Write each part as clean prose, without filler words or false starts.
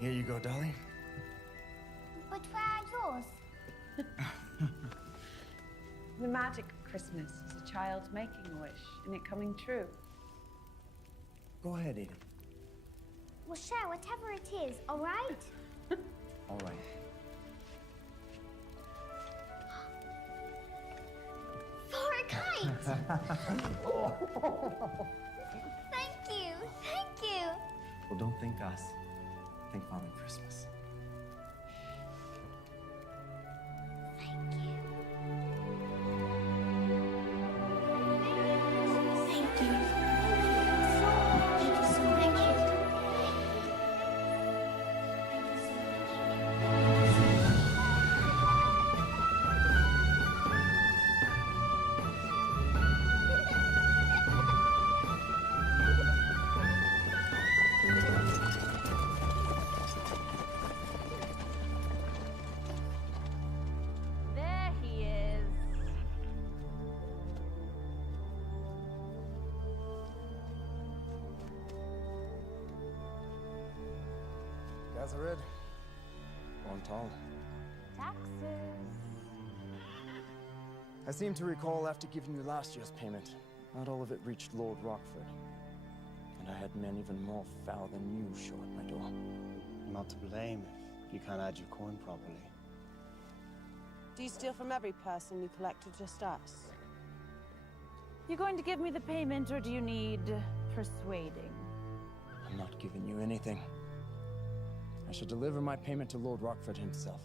Here you go, darling. But where are yours? The magic of Christmas is a child making a wish and it coming true. Go ahead, Aiden. We'll share whatever it is, all right? All right. For a kite! Thank you, thank you. Well, don't think us. Think Father Christmas. Thank you. Thank you. Thank you so much. Thank you. There he is. Guys are red. Born tall. Taxes. I seem to recall after giving you last year's payment, not all of it reached Lord Rockford. And I had men even more foul than you show at my door. Not to blame if you can't add your coin properly. Do you steal from every person you collect or just us? You going to give me the payment or do you need persuading? I'm not giving you anything. I shall deliver my payment to Lord Rockford himself.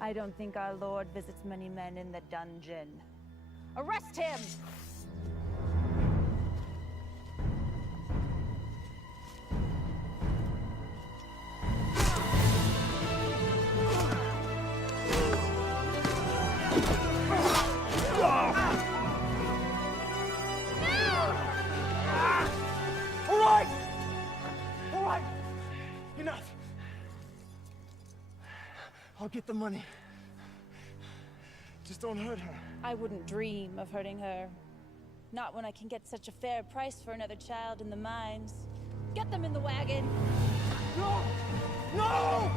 I don't think our lord visits many men in the dungeon. Arrest him! All right! Enough! I'll get the money. Just don't hurt her. I wouldn't dream of hurting her. Not when I can get such a fair price for another child in the mines. Get them in the wagon! No! No!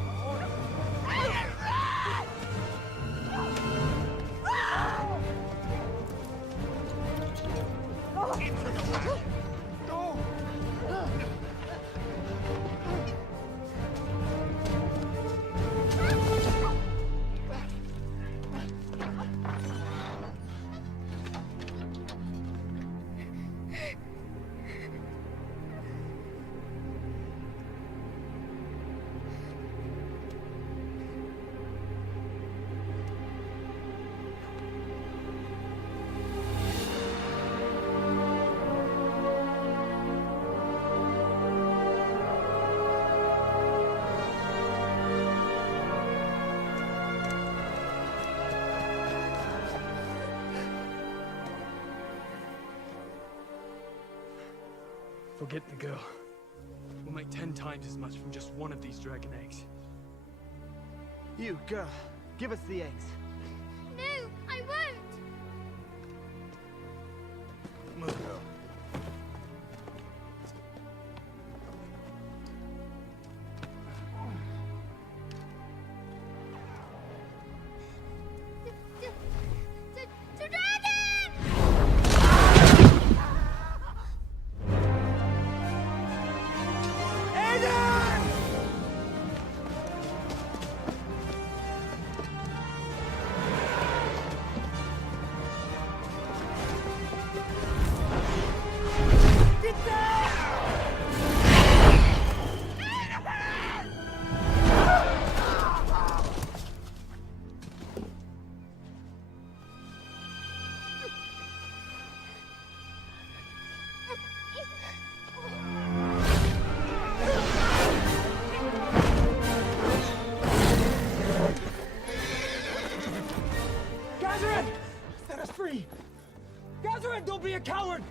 Forget the girl. We'll make 10 times as much from just one of these dragon eggs. You, girl, give us the eggs. No, I won't. Move, girl. The dragon! Set us free! Gazarin, don't be a coward!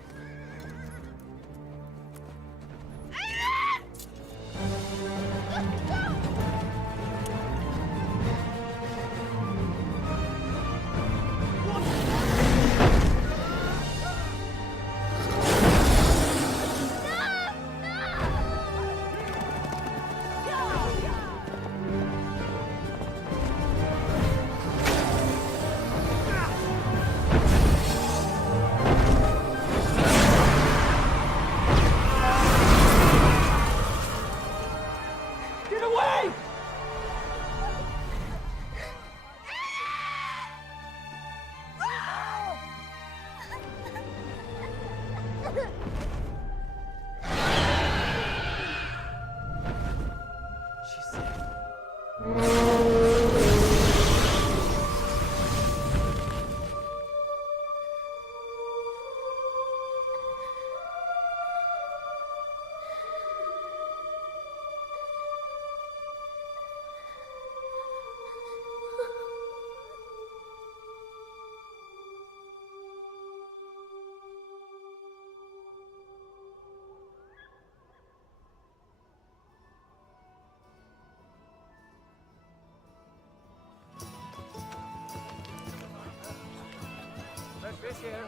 Fish here.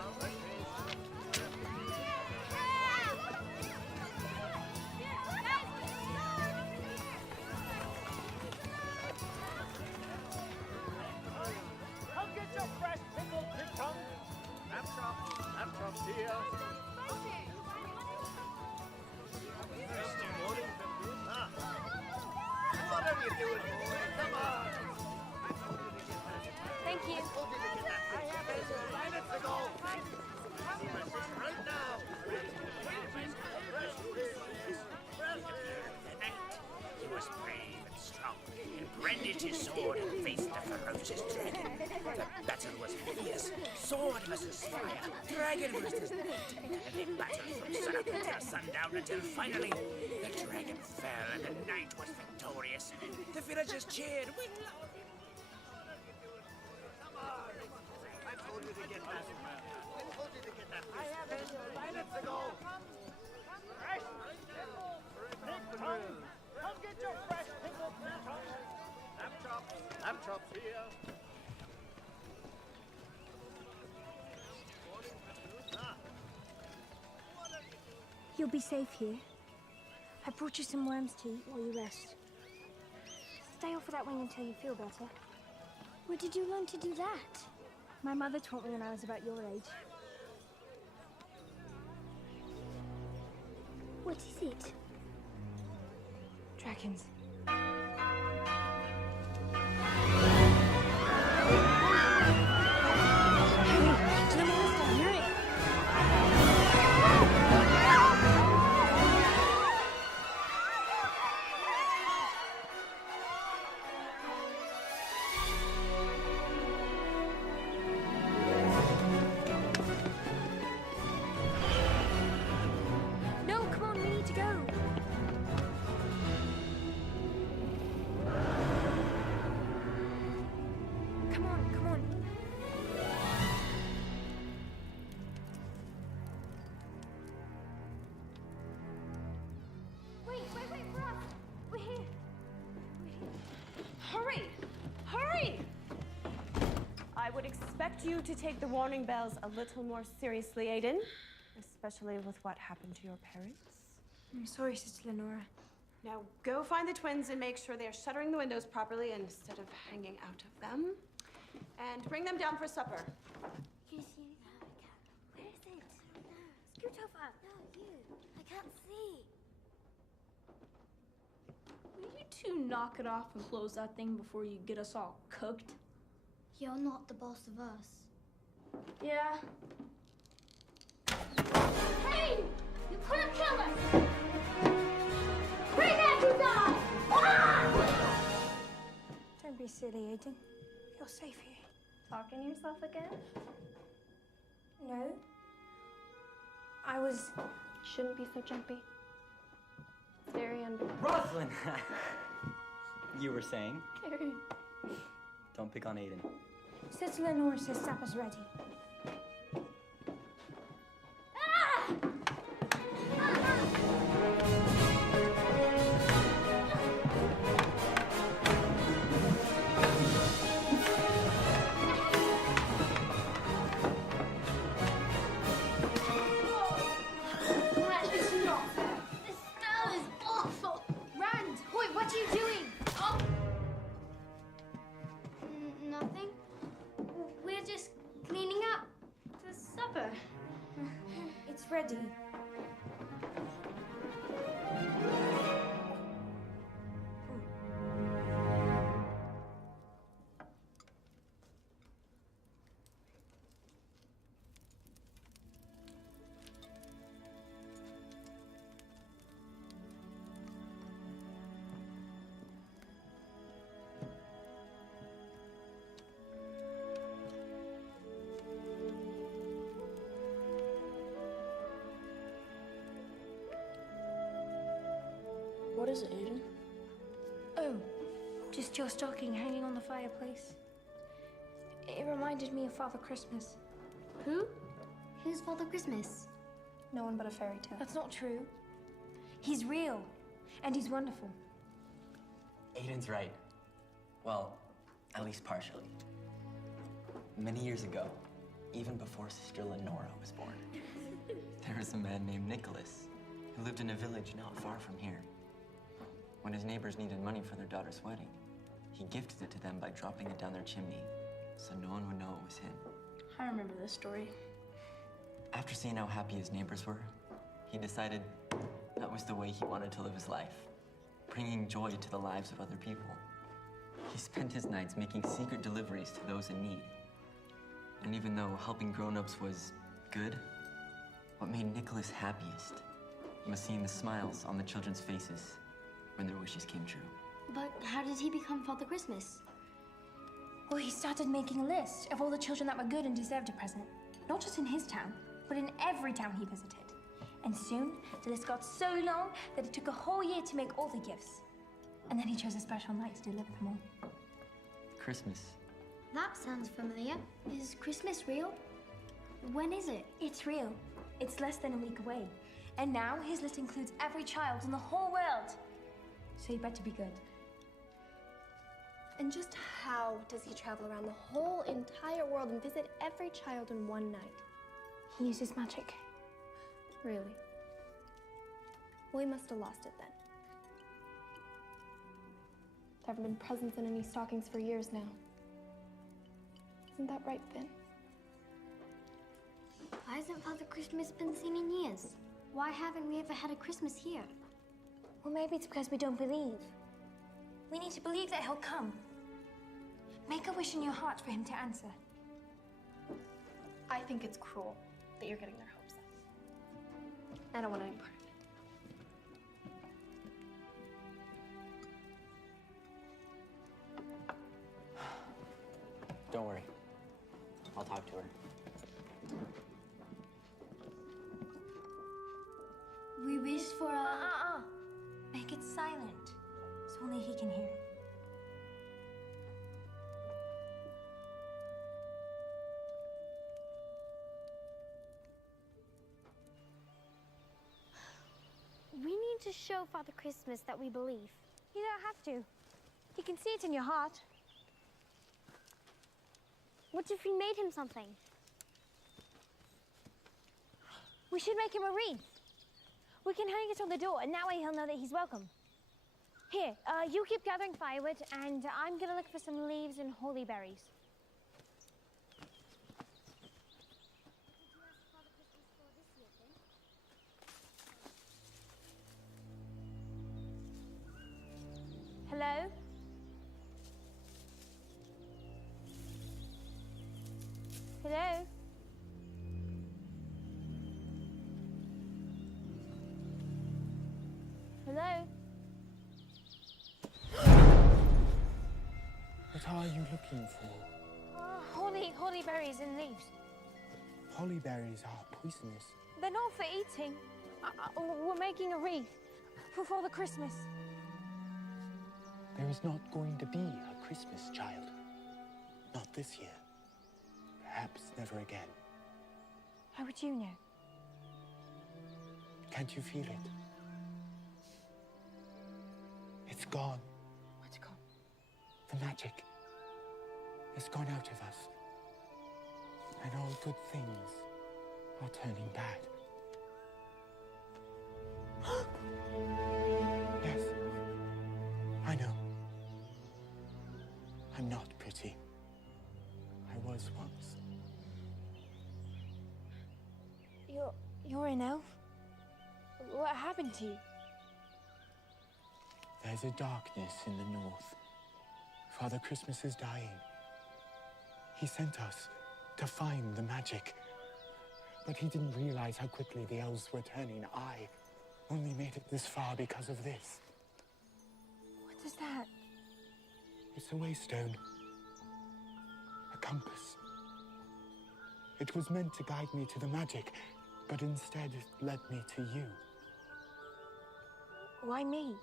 Come get your fresh pickled pig tongue. Lamb chops here. What are you doing, boy? Come on. Thank you. I have it. Minutes ago. Right now. He was brave and strong, and brandished his sword and faced the ferocious dragon. The battle was fierce, sword versus fire, dragon versus night, and they battled from sunup until sundown until finally the dragon fell and the knight was victorious. The villagers cheered with loud. I told you to get that. I told you to get that. I have it. Minutes ago. Fresh pig tongue. Come get your fresh pickled pig tongue. Lamb chops here. You'll be safe here. I brought you some worms to eat while you rest. Stay off of that wing until you feel better. Where did you learn to do that? My mother taught me when I was about your age. What is it? Dragons. Hurry! To the monster! Hurry! No, come on, we need to go. Come on, come on. Wait for us. We're here. Hurry! Hurry! I would expect you to take the warning bells a little more seriously, Aiden. Especially with what happened to your parents. I'm sorry, Sister Lenora. Now go find the twins and make sure they're shuttering the windows properly instead of hanging out of them. And bring them down for supper. Can you see anything? No, I can't. Where is it? No. Scoot over. No, you. I can't see. Will you two knock it off and close that thing before you get us all cooked? You're not the boss of us. Yeah. Hey! You couldn't kill us! Bring that to die! Ah! Don't be silly, Aiden. You're safe here. Talking to yourself again? No. Shouldn't be so jumpy. Very under. Rosalind! You were saying? Carrie. Don't pick on Aiden. Sister Lenora says supper's ready. That is not fair. The smell is awful. Rand! Hoy, what are you doing? Oh. Nothing. We're just cleaning up for supper. It's ready. What is it, Aiden? Oh, just your stocking hanging on the fireplace. It reminded me of Father Christmas. Who? Who's Father Christmas? No one but a fairy tale. That's not true. He's real, and he's wonderful. Aiden's right. Well, at least partially. Many years ago, even before Sister Lenora was born. There was a man named Nicholas who lived in a village not far from here. When his neighbors needed money for their daughter's wedding, he gifted it to them by dropping it down their chimney so no one would know it was him. I remember this story. After seeing how happy his neighbors were, he decided that was the way he wanted to live his life, bringing joy to the lives of other people. He spent his nights making secret deliveries to those in need. And even though helping grown-ups was good, what made Nicholas happiest was seeing the smiles on the children's faces when their wishes came true. But how did he become Father Christmas? Well, he started making a list of all the children that were good and deserved a present. Not just in his town, but in every town he visited. And soon, the list got so long that it took a whole year to make all the gifts. And then he chose a special night to deliver them all. Christmas. That sounds familiar. Is Christmas real? When is it? It's real. It's less than a week away. And now his list includes every child in the whole world. So you better be good. And just how does he travel around the whole entire world and visit every child in one night? He uses magic. Really? Well, he must have lost it then. There haven't been presents in any stockings for years now. Isn't that right, Finn? Why hasn't Father Christmas been seen in years? Why haven't we ever had a Christmas here? Well, maybe it's because we don't believe. We need to believe that he'll come. Make a wish in your heart for him to answer. I think it's cruel that you're getting their hopes up. I don't want any part of it. Don't worry. I'll talk to her. We wish for a... Make it silent, so only he can hear it. We need to show Father Christmas that we believe. You don't have to. He can see it in your heart. What if we made him something? We should make him a wreath. We can hang it on the door, and that way he'll know that he's welcome. Here, you keep gathering firewood, and I'm gonna look for some leaves and holly berries. Hello? Hello? Hello? What are you looking for? Holly berries and leaves. Holly berries are poisonous. They're not for eating. We're making a wreath for Father Christmas. There is not going to be a Christmas, child. Not this year. Perhaps never again. How would you know? Can't you feel it? It's gone. What's gone? The magic. It's gone out of us. And all good things are turning bad. Yes. I know. I'm not pretty. I was once. You're an elf? What happened to you? There's a darkness in the north. Father Christmas is dying. He sent us to find the magic. But he didn't realize how quickly the elves were turning. I only made it this far because of this. What is that? It's a waystone. A compass. It was meant to guide me to the magic, but instead it led me to you. Why me?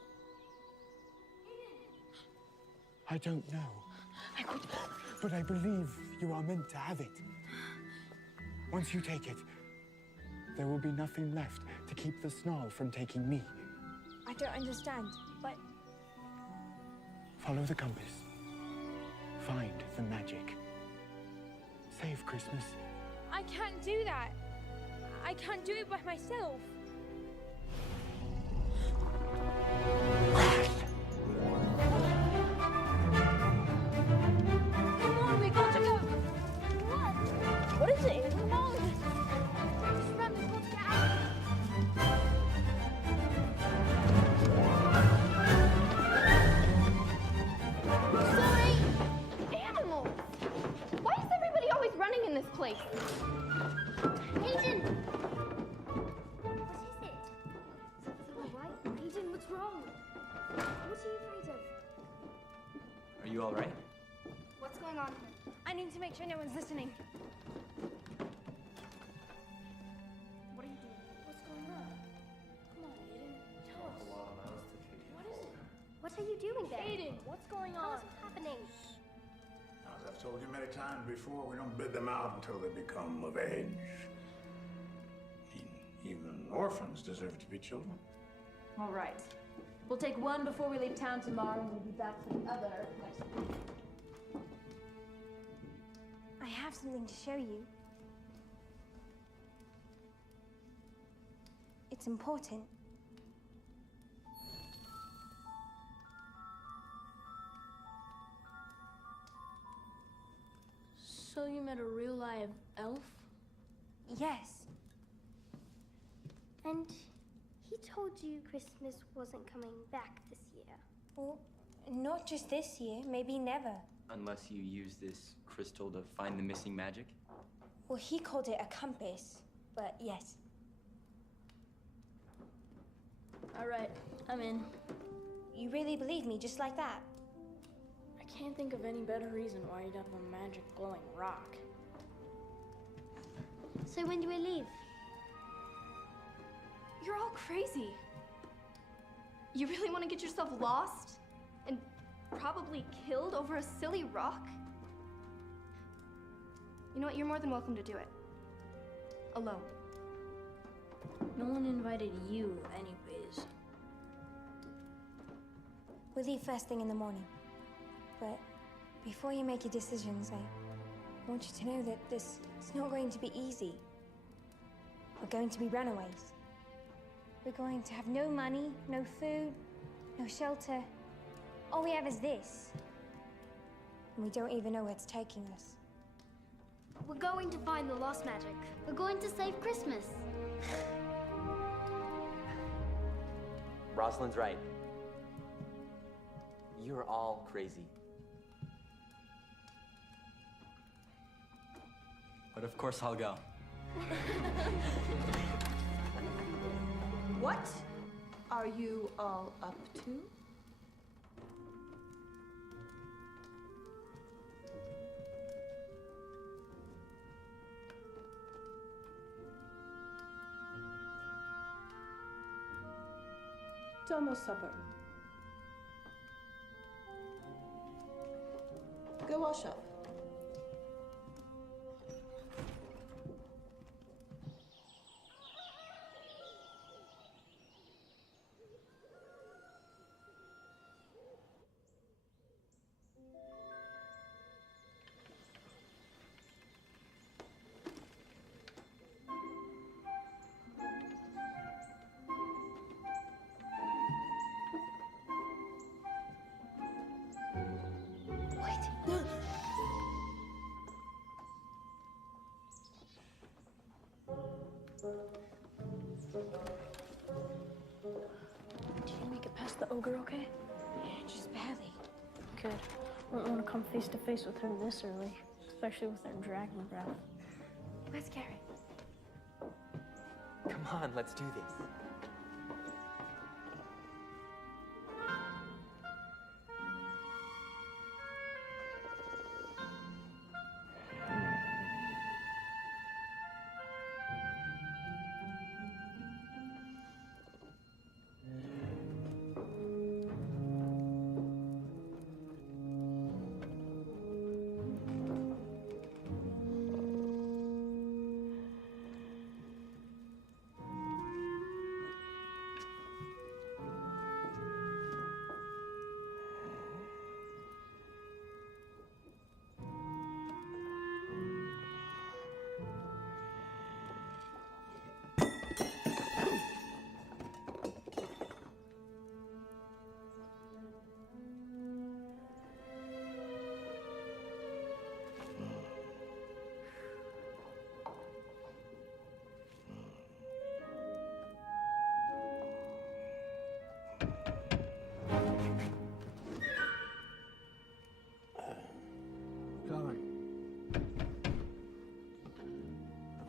I don't know. But I believe you are meant to have it. Once you take it, there will be nothing left to keep the snarl from taking me. I don't understand, but... Follow the compass. Find the magic. Save Christmas I can't do that. I can't do it by myself. Come on, we got to go. What is it? Come on. This rabbit's got to get out. Sorry! Animals! Why is everybody always running in this place? Hayden! What is it? Something all right? Hayden, what's wrong? What are you afraid of? Are you all right? What's going on? I need to make sure no one's listening. What are you doing? What's going on? Come on, Aiden. Tell us. What is it? What are you doing there? Aiden, what's going Tell on? us what's happening. As I've told you many times before, we don't bid them out until they become of age. Even orphans deserve to be children. All right. We'll take one before we leave town tomorrow, and we'll be back for the other next week. I have something to show you. It's important. So you met a real live elf? Yes. And he told you Christmas wasn't coming back this year. Well, not just this year, maybe never. Unless you use this crystal to find the missing magic? Well, he called it a compass, but yes. All right, I'm in. You really believe me just like that? I can't think of any better reason why you'd have a magic glowing rock. So when do we leave? You're all crazy. You really want to get yourself lost? And probably killed over a silly rock? You know what? You're more than welcome to do it. Alone. No one invited you anyways. We'll leave first thing in the morning. But before you make your decisions, I want you to know that it's not going to be easy. We're going to be runaways. We're going to have no money, no food, no shelter. All we have is this. And we don't even know where it's taking us. We're going to find the lost magic. We're going to save Christmas. Rosalind's right. You're all crazy. But of course I'll go. What are you all up to? It's almost supper. Go wash up. Did you make it past the ogre okay? Yeah, just barely. Good. Wouldn't want to come face to face with her this early, especially with her dragon breath. Where's Garrett? Come on, let's do this.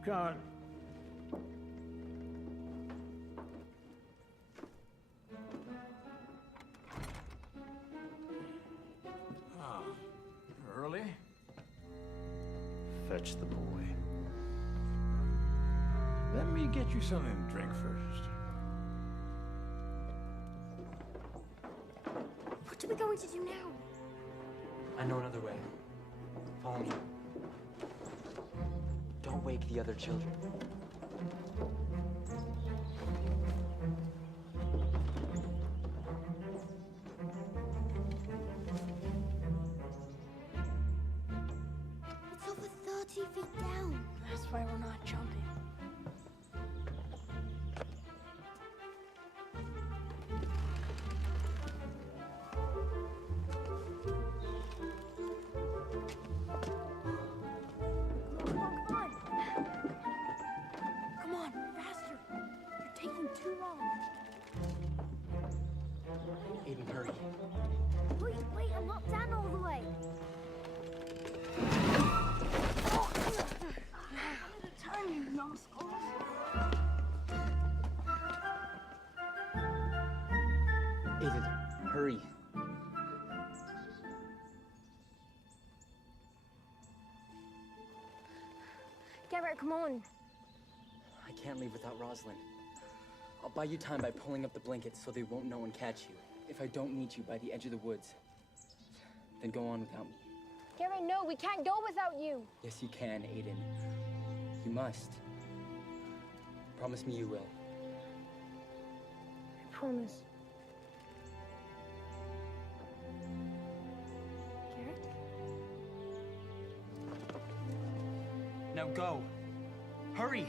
coming. Ah, early? Fetch the boy. Let me get you something to drink first. What are we going to do now? I know another way. Follow me. Don't wake the other children. It's over 30 feet down. That's why we're not jumping. Come on, faster. You're taking too long. Aiden, hurry. Wait, I'm not down all the way. Turn, you numbskulls. Aiden, hurry. Garrett, come on. I can't leave without Rosalind. I'll buy you time by pulling up the blankets so they won't know and catch you. If I don't meet you by the edge of the woods, then go on without me. Garrett, no, we can't go without you. Yes, you can, Aiden. You must. Promise me you will. I promise. Garrett? Now go. Hurry!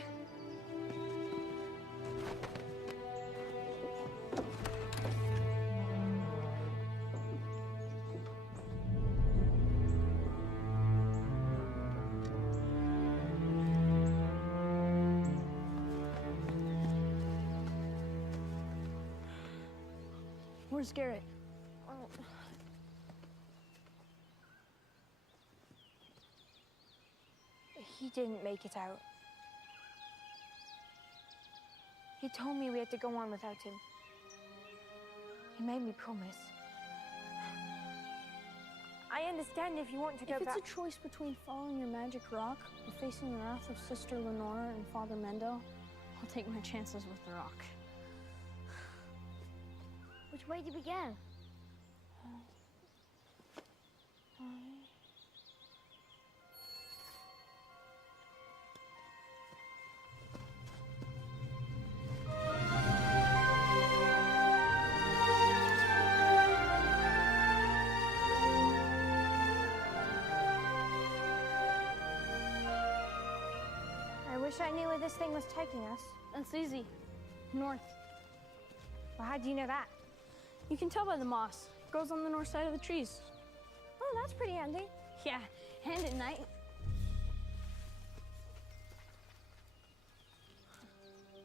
Where's Garrett? He didn't make it out. He told me we had to go on without him. He made me promise. I understand if you want to go If back. it's a choice between following your magic rock or facing the wrath of Sister Lenora and Father Mendel, I'll take my chances with the rock. Which way did we go? I wish I knew where this thing was taking us. That's easy. North. Well, how do you know that? You can tell by the moss. It grows on the north side of the trees. Oh, that's pretty handy. Yeah, and at night.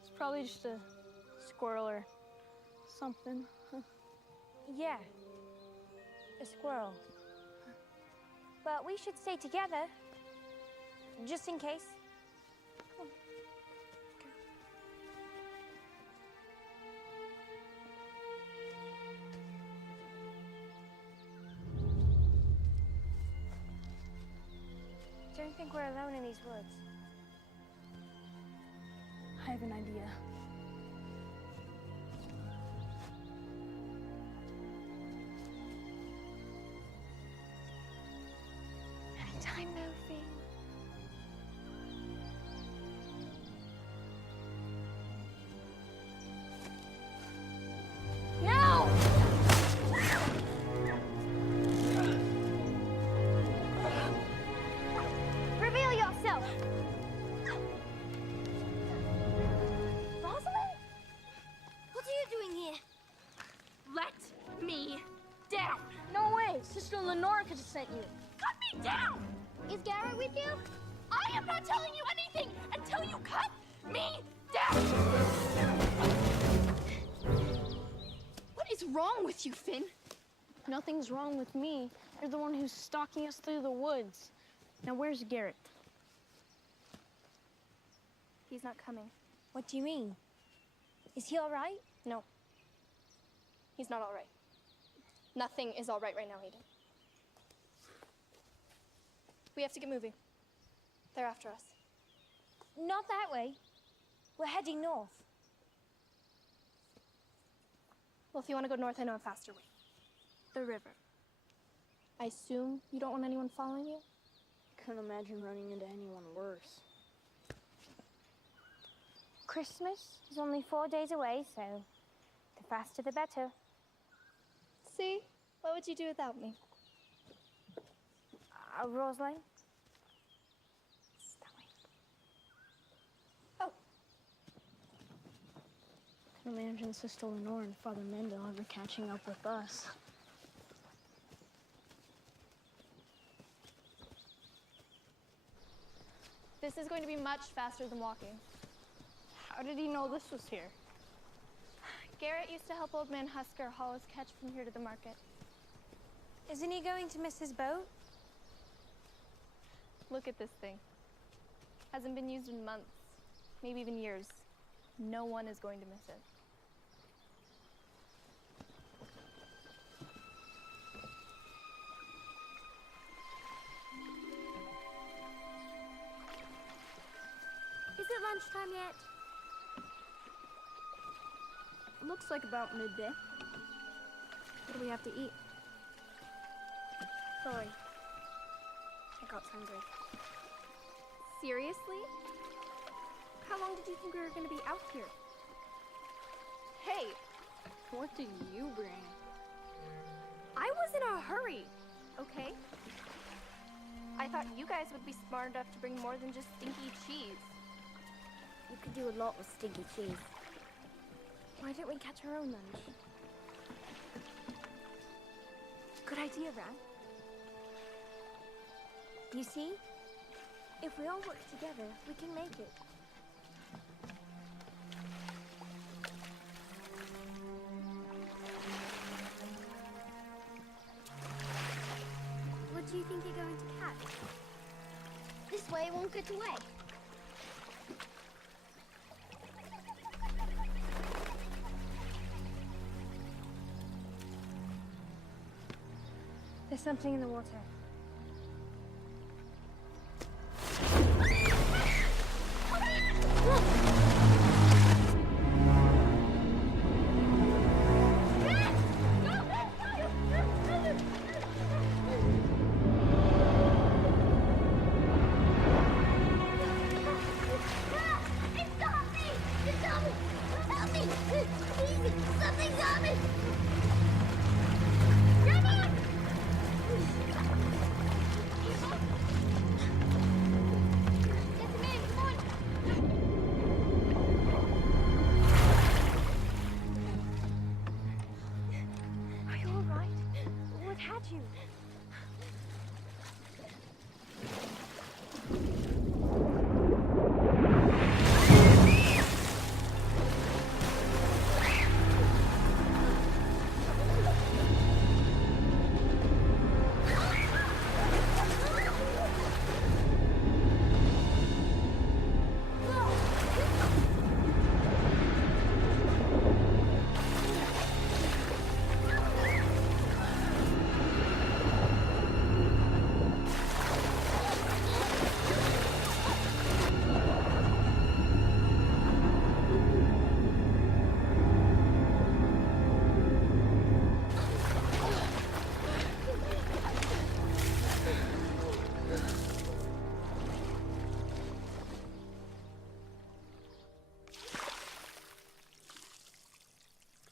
It's probably just a squirrel or something. Yeah, a squirrel. But we should stay together, just in case. Don't think we're alone in these woods. I have an idea. Anytime, Murphy. No! Reveal yourself! Rosalind? What are you doing here? Let me down! No way! Sister Lenora could have sent you. Cut me down! Is Garrett with you? I am not telling you anything until you cut me down! What is wrong with you, Finn? Nothing's wrong with me. You're the one who's stalking us through the woods. Now, where's Garrett? He's not coming. What do you mean? Is he all right? No. He's not all right. Nothing is all right now, Aiden. We have to get moving. They're after us. Not that way. We're heading north. Well, if you want to go north, I know a faster way. The river. I assume you don't want anyone following you? Couldn't imagine running into anyone worse. Christmas is only 4 days away, so the faster the better. See? What would you do without me? Rosalind? Can imagine Sister Lenore and Father Mendel ever catching up with us. This is going to be much faster than walking. How did he know this was here? Garrett used to help old man Husker haul his catch from here to the market. Isn't he going to miss his boat? Look at this thing. Hasn't been used in months, maybe even years. No one is going to miss it. Is it lunchtime yet? Looks like about midday. What do we have to eat? Sorry. I got hungry. Seriously? How long did you think we were going to be out here? Hey! What did you bring? I was in a hurry, okay? I thought you guys would be smart enough to bring more than just stinky cheese. You could do a lot with stinky cheese. Why don't we catch our own lunch? Good idea, Ran. You see? If we all work together, we can make it. What do you think you're going to catch? This way won't get away. There's something in the water.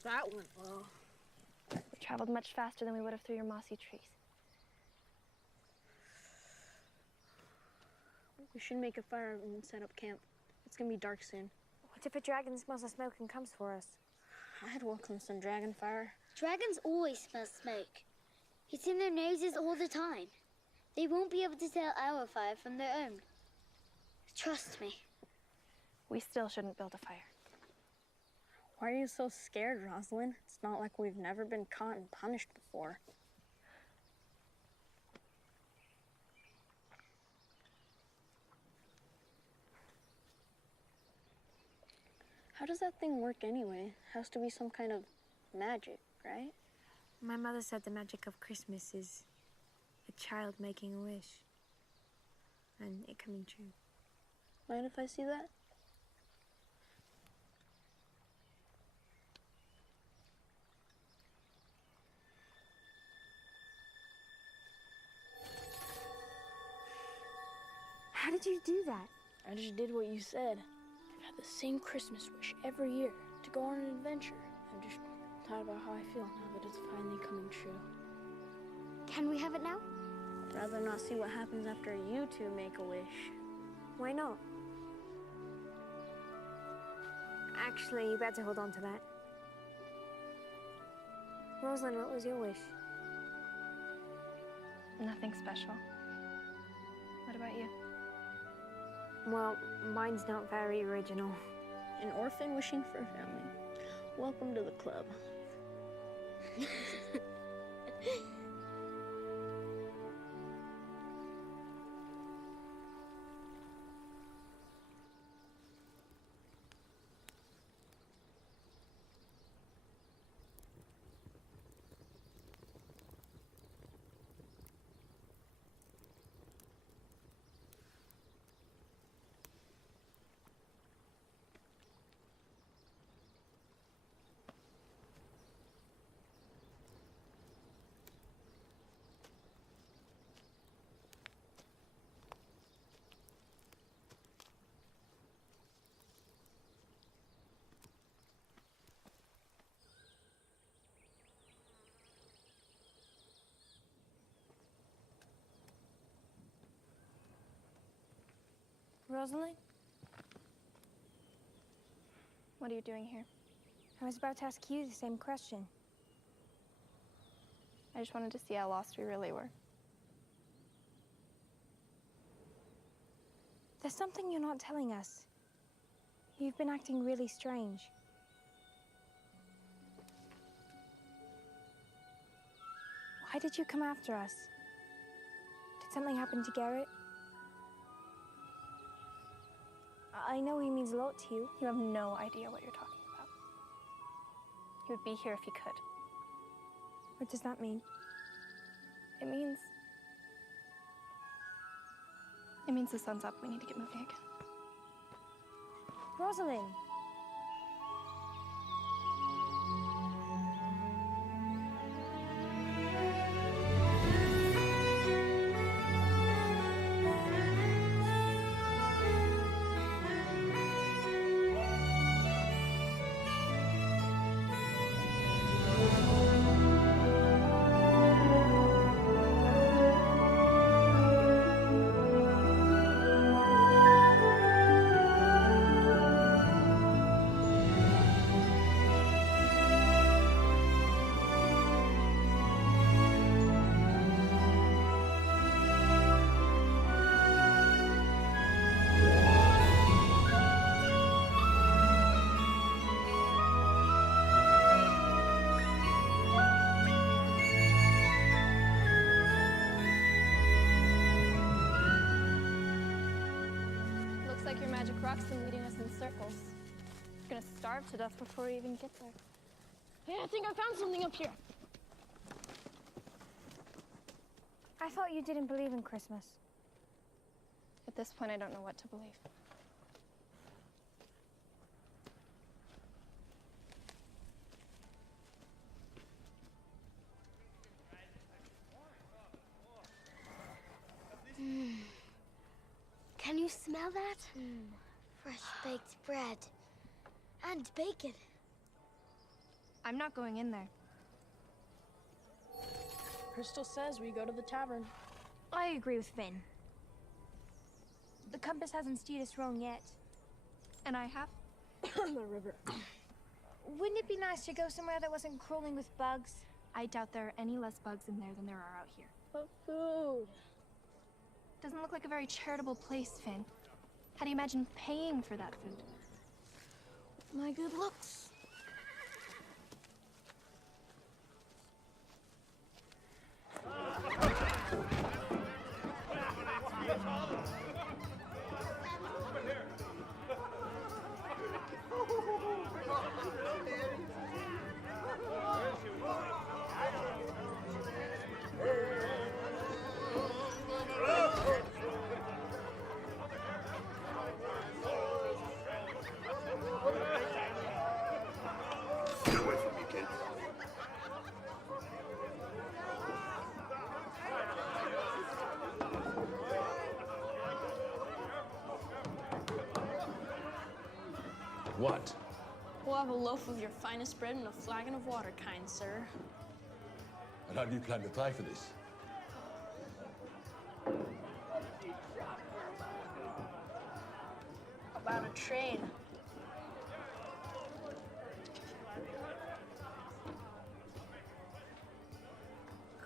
That went well. We traveled much faster than we would have through your mossy trees. We should make a fire and set up camp. It's gonna be dark soon. What if a dragon smells the smoke and comes for us? I'd welcome some dragon fire. Dragons always smell smoke. It's in their noses all the time. They won't be able to tell our fire from their own. Trust me. We still shouldn't build a fire. Why are you so scared, Rosalind? It's not like we've never been caught and punished before. How does that thing work anyway? Has to be some kind of magic, right? My mother said the magic of Christmas is a child making a wish. And it coming true. Mind if I see that? How did you do that? I just did what you said. I've had the same Christmas wish every year, to go on an adventure. I've just thought about how I feel now that it's finally coming true. Can we have it now? I'd rather not see what happens after you two make a wish. Why not? Actually, you better hold on to that. Rosalind, what was your wish? Nothing special. What about you? Well, mine's not very original. An orphan wishing for a family. Welcome to the club. Rosalind? What are you doing here? I was about to ask you the same question. I just wanted to see how lost we really were. There's something you're not telling us. You've been acting really strange. Why did you come after us? Did something happen to Garrett? I know he means a lot to you. You have no idea what you're talking about. He would be here if he could. What does that mean? It means the sun's up. We need to get moving again. Rosalind! Rock's been leading us in circles. We're gonna starve to death before we even get there. Hey, I think I found something up here. I thought you didn't believe in Christmas. At this point, I don't know what to believe. Can you smell that? Fresh baked bread. And bacon. I'm not going in there. Crystal says we go to the tavern. I agree with Finn. The compass hasn't steered us wrong yet. And I have? The river. Wouldn't it be nice to go somewhere that wasn't crawling with bugs? I doubt there are any less bugs in there than there are out here. But food. Doesn't look like a very charitable place, Finn. How do you imagine paying for that food? My good looks. What? We'll have a loaf of your finest bread and a flagon of water, kind sir. And how do you plan to pay for this? About a trade.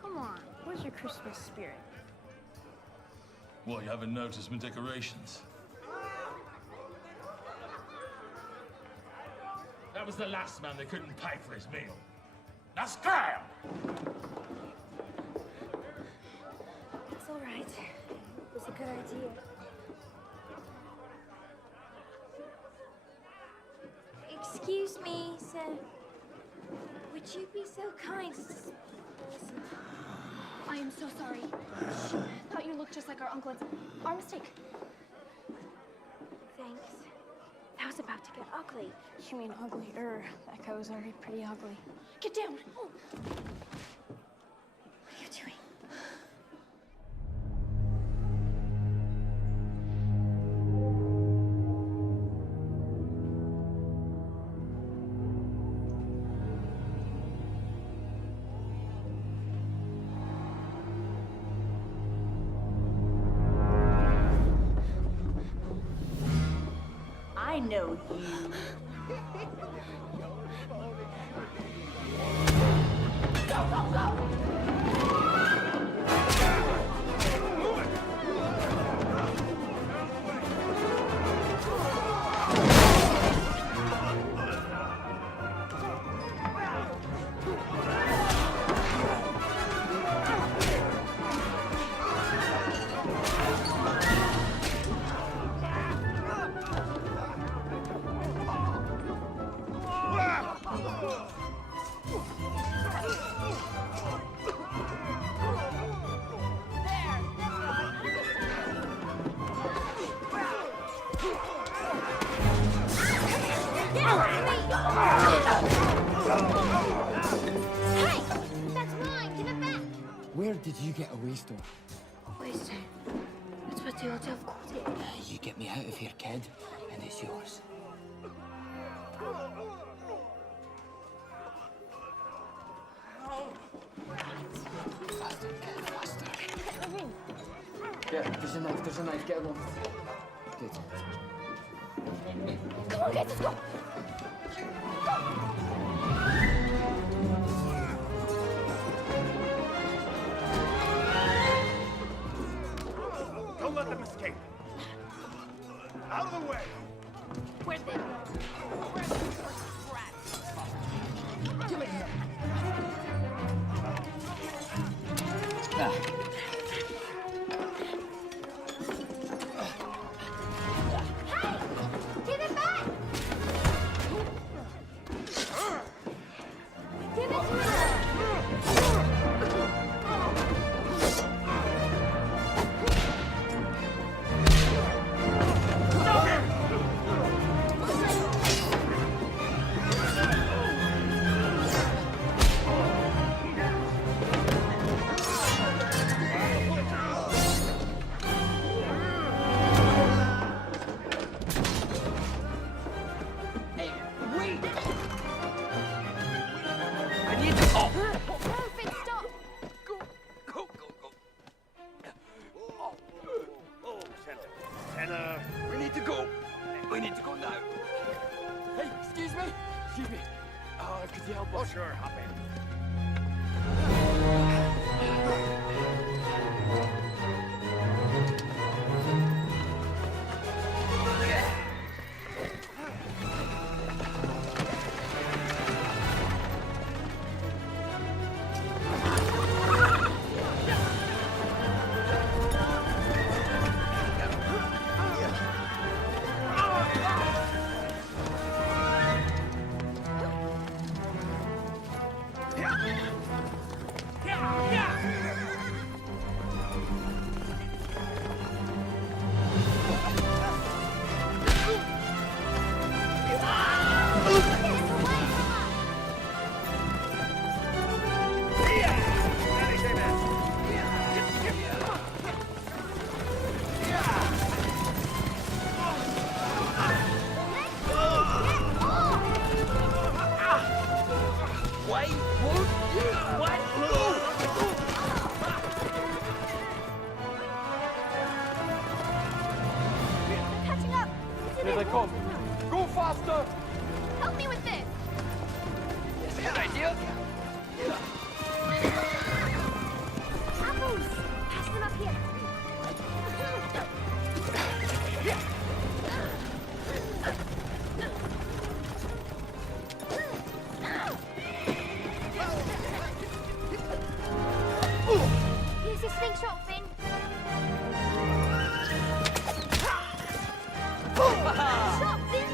Come on, where's your Christmas spirit? What, you haven't noticed my decorations? That was the last man that couldn't pay for his meal. Now scram! It's all right. It was a good idea. Excuse me, sir. Would you be so kind as to listen? I am so sorry. Thought you looked just like our uncle. It's our mistake. Thanks. That was about to get ugly. You mean uglier? That guy was already pretty ugly. Get down. Oh. What are you doing? I know you. Go, go, go! Hey! That's mine! Give it back! Where did you get a waster? Waster? That's what the old elf called it. You get me out of here, kid, and it's yours. Faster, kid, faster. Yeah, there's a knife, get along. Good. Come on, guys, let's go! Don't let them escape. Out of the way. Where's they? Where's the rats? Give me Hey! Give it back! Give it to me! We need to go. We need to go now. Hey, excuse me. Excuse me. Could you help us? Oh, sure. Hop in. Here they come. Go faster! Help me with this! Good idea. Apples! Pass them up here. Use your slingshot, Finn. Shot, Finn!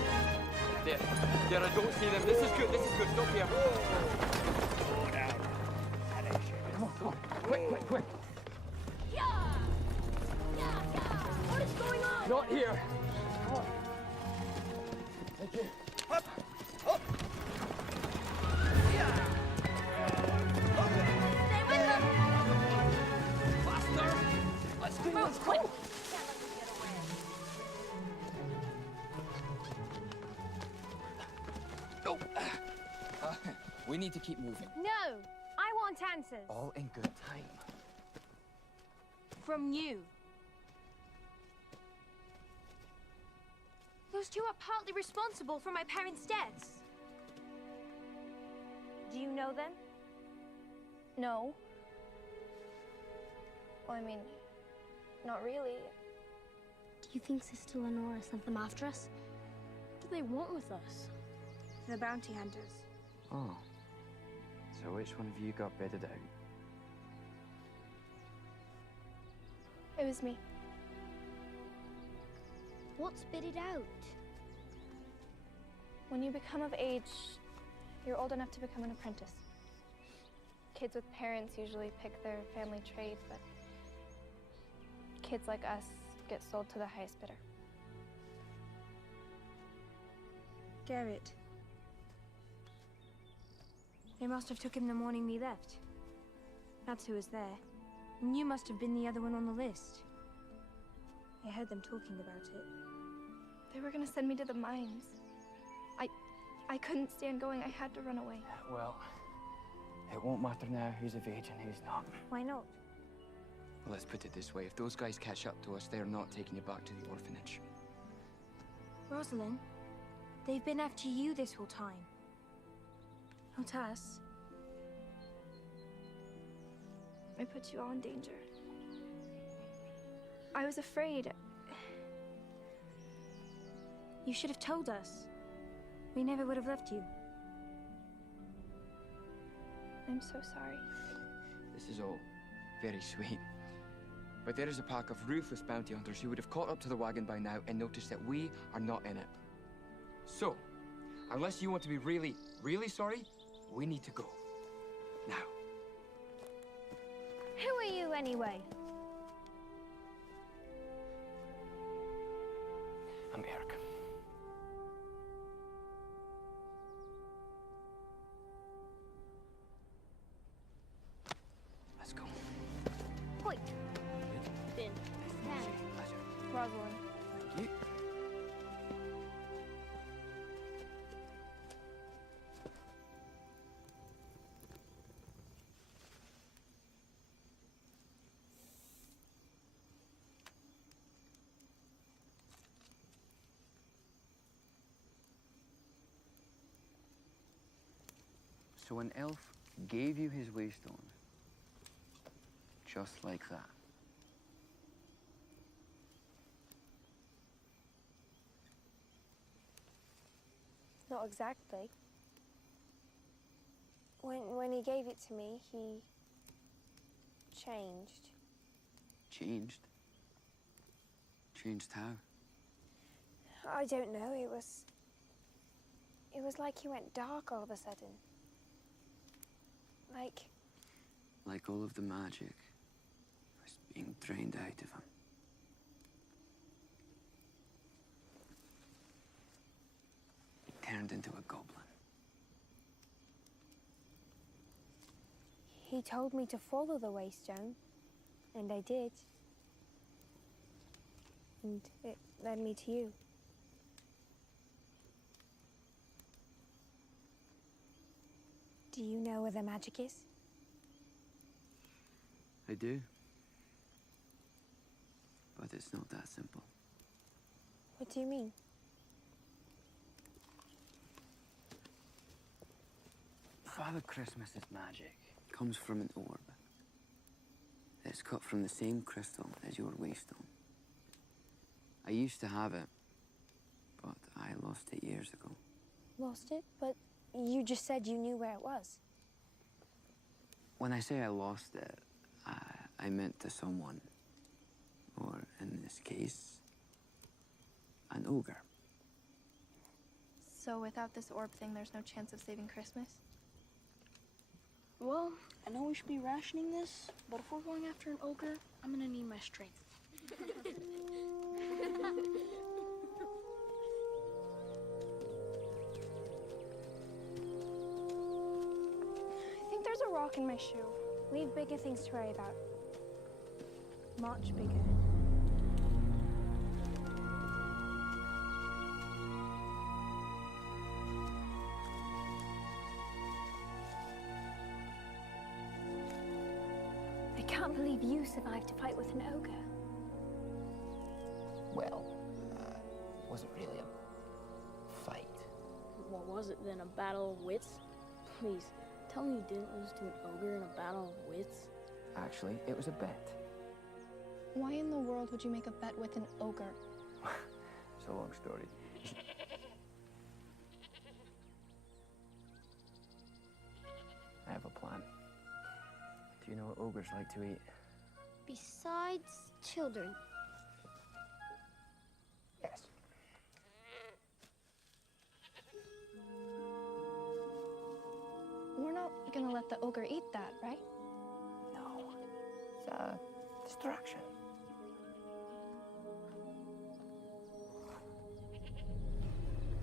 There, I don't see them. This is good, stop here. Come on. Quick. What is going on? Not here. Come on. Thank you. Up. Stay with them! Faster. Let's go. Quick. No. We need to keep moving. No! I want answers. All in good time. From you. Those two are partly responsible for my parents' deaths. Do you know them? No. Well, I mean, not really. Do you think Sister Lenora sent them after us? What do they want with us? The bounty hunters. Oh. So which one of you got bedded out? It was me. What's bitted out? When you become of age, you're old enough to become an apprentice. Kids with parents usually pick their family trade, but kids like us get sold to the highest bidder. Garrett. They must have took him the morning we left. That's who was there. And you must have been the other one on the list. I heard them talking about it. They were gonna send me to the mines. I couldn't stand going. I had to run away. Well, it won't matter now who's of age and who's not. Why not? Well, let's put it this way. If those guys catch up to us, they're not taking you back to the orphanage. Rosalind, they've been after you this whole time. Not us. I put you all in danger. I was afraid. You should have told us. We never would have left you. I'm so sorry. This is all very sweet. But there is a pack of ruthless bounty hunters who would have caught up to the wagon by now and noticed that we are not in it. So, unless you want to be really, really sorry, we need to go. Now. Who are you anyway? I'm Eric. Let's go. Point. Finn. Stand. Rosalind. Thank you. So an elf gave you his waystone, just like that. Not exactly. When he gave it to me, he changed. Changed? Changed how? I don't know. It was like he went dark all of a sudden. Like all of the magic was being drained out of him. He turned into a goblin. He told me to follow the waystone, and I did. And it led me to you. Do you know where the magic is? I do. But it's not that simple. What do you mean? Father Christmas's magic comes from an orb. It's cut from the same crystal as your waystone. I used to have it, but I lost it years ago. Lost it? But you just said you knew where it was. When I say I lost it, I meant to someone. Or, in this case, an ogre. So without this orb thing, there's no chance of saving Christmas? Well, I know we should be rationing this, but if we're going after an ogre, I'm gonna need my strength. I think there's a rock in my shoe. We have bigger things to worry about. Much bigger. I can't believe you survived to fight with an ogre. Well, it wasn't really a fight. What was it then, a battle of wits? Please, tell me you didn't lose to an ogre in a battle of wits? Actually, it was a bet. Why in the world would you make a bet with an ogre? It's a long story. I have a plan. Do you know what ogres like to eat? Besides children. Yes. We're not gonna let the ogre eat that, right? No. It's a distraction.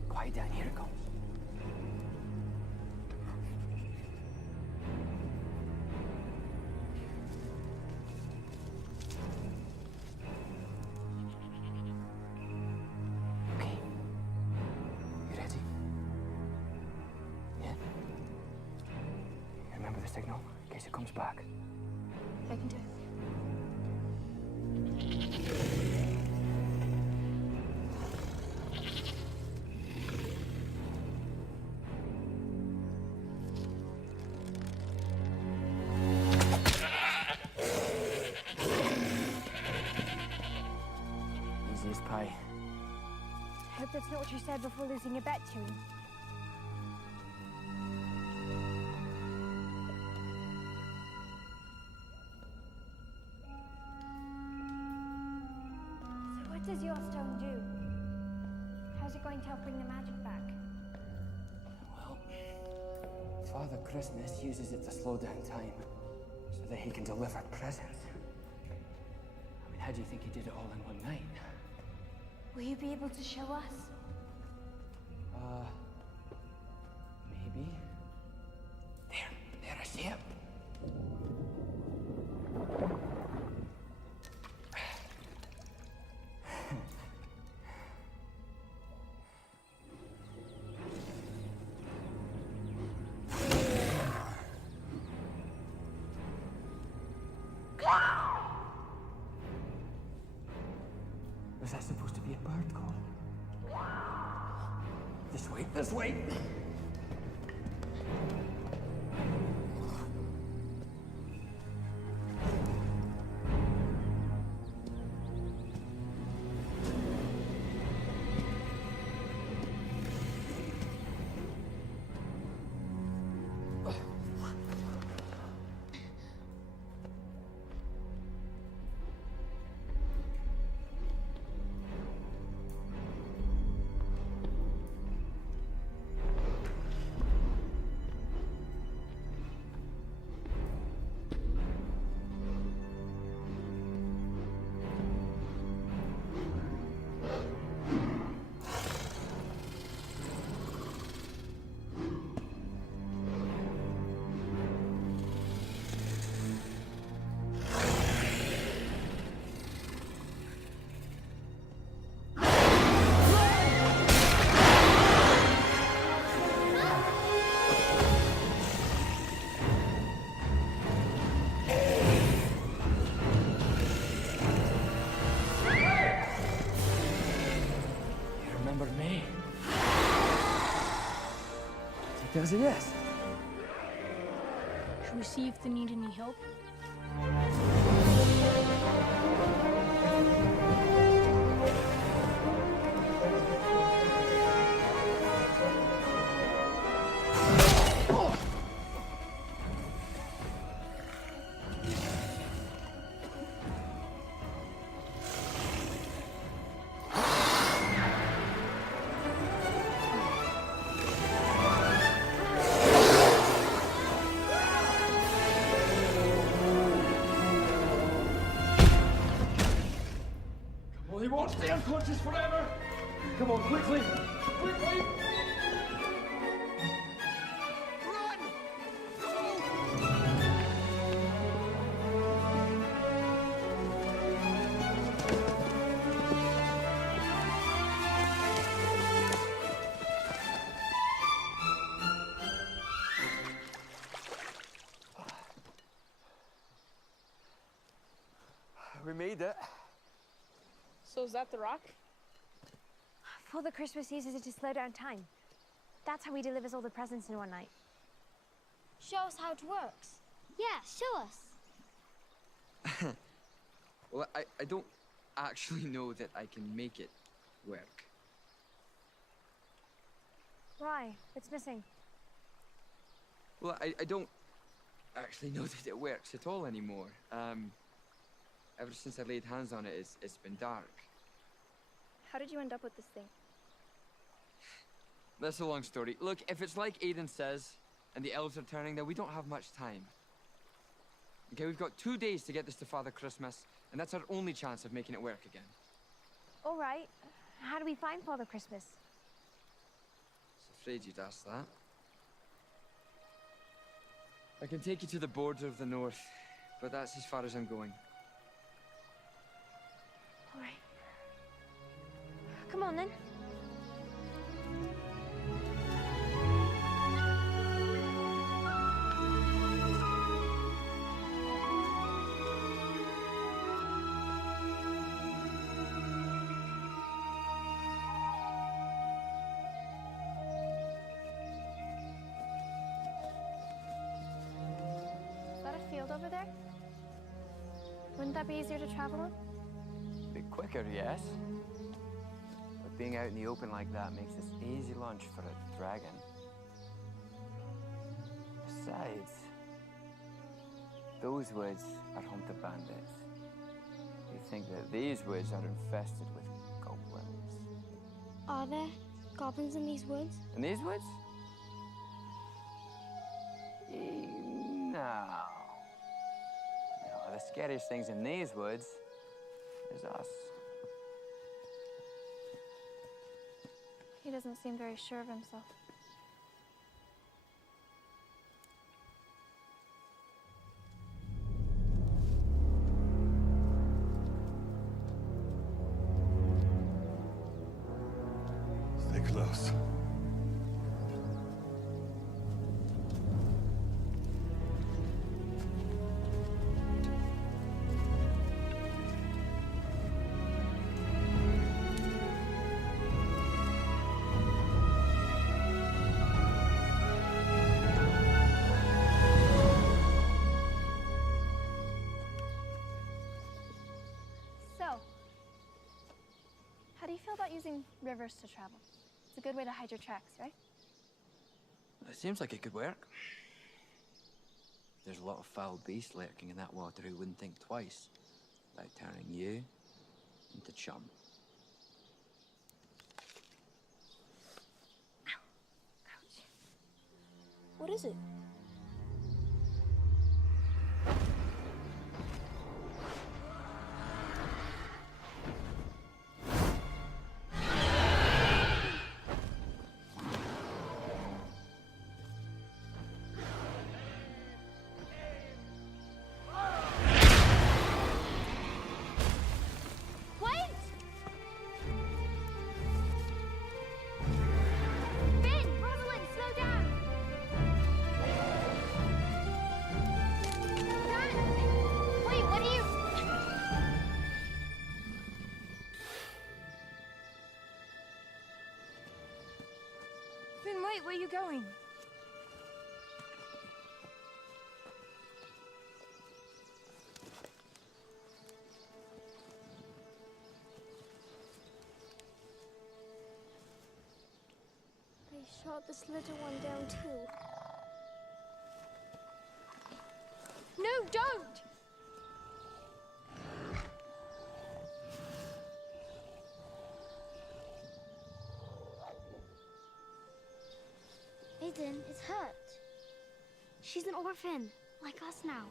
Quiet down, here it comes. Okay. You ready? Yeah? You remember the signal in case it comes back? I can do it. Easy as pie. I hope that's not what you said before losing a bet to him. So what does your stone do? How's it going to help bring the magic back? Well, Father Christmas uses it to slow down time so that he can deliver presents. I mean, how do you think he did it all in one night? Will you be able to show us? Maybe. There, I see it. Was that supposed to be a bird call? This way, this way! Does it, yes. Should we see if they need any help? Well, he won't stay unconscious forever. Come on, quickly. Quickly. We made it. So is that the rock? Father Christmas uses it to slow down time. That's how he delivers all the presents in one night. Show us how it works. Yeah, show us. Well, I don't actually know that I can make it work. Why? What's missing? Well, I don't actually know that it works at all anymore. Ever since I laid hands on it, it's been dark. How did you end up with this thing? That's a long story. Look, if it's like Aiden says, and the elves are turning, then we don't have much time. Okay, we've got 2 days to get this to Father Christmas, and that's our only chance of making it work again. All right. How do we find Father Christmas? I was afraid you'd ask that. I can take you to the border of the north, but that's as far as I'm going. All right. Come on, then. Is that a field over there? Wouldn't that be easier to travel on? A bit quicker, yes. But being out in the open like that makes this easy lunch for a dragon. Besides, those woods are home to bandits. You think that these woods are infested with goblins. Are there goblins in these woods? In these woods? No. No, the scariest things in these woods is us. He doesn't seem very sure of himself. Stay close. So, how do you feel about using rivers to travel? It's a good way to hide your tracks, right? It seems like it could work. There's a lot of foul beasts lurking in that water who wouldn't think twice about turning you into chum. What is it? Wait! Ben! Rosalind, slow down! Dad! Wait, what are you... Finn, wait, where are you going? shot this little one down too. No, don't! Aiden, it's hurt. She's an orphan, like us now.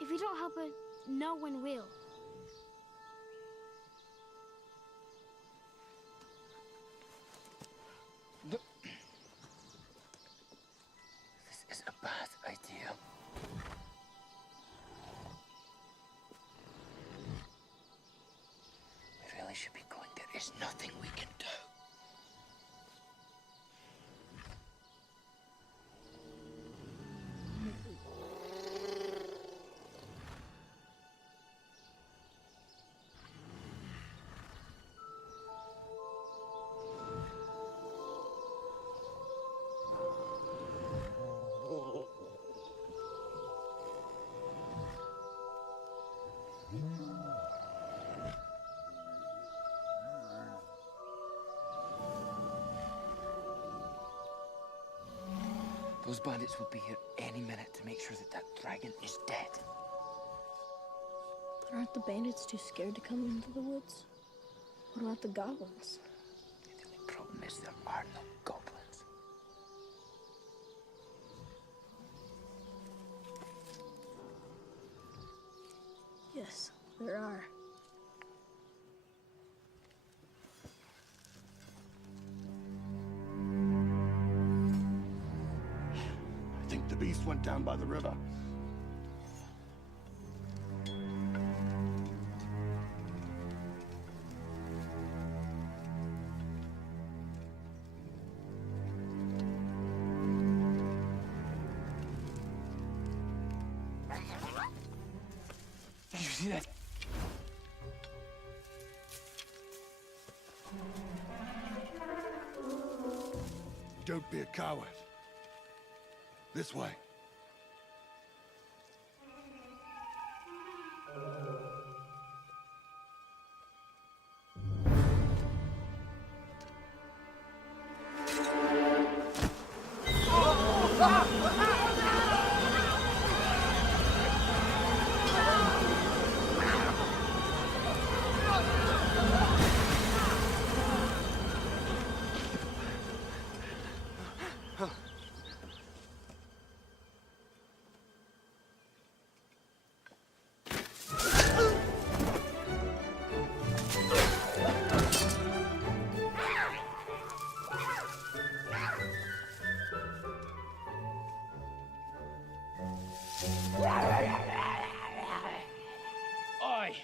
If we don't help her, no one will. This is a bad idea. We really should be going. There is nothing we can do. Those bandits will be here any minute to make sure that that dragon is dead. But aren't the bandits too scared to come into the woods? What about the goblins? The only problem is there are no goblins. Yes, there are. I think the beast went down by the river. Did you see that? Don't be a coward. This way. Oi,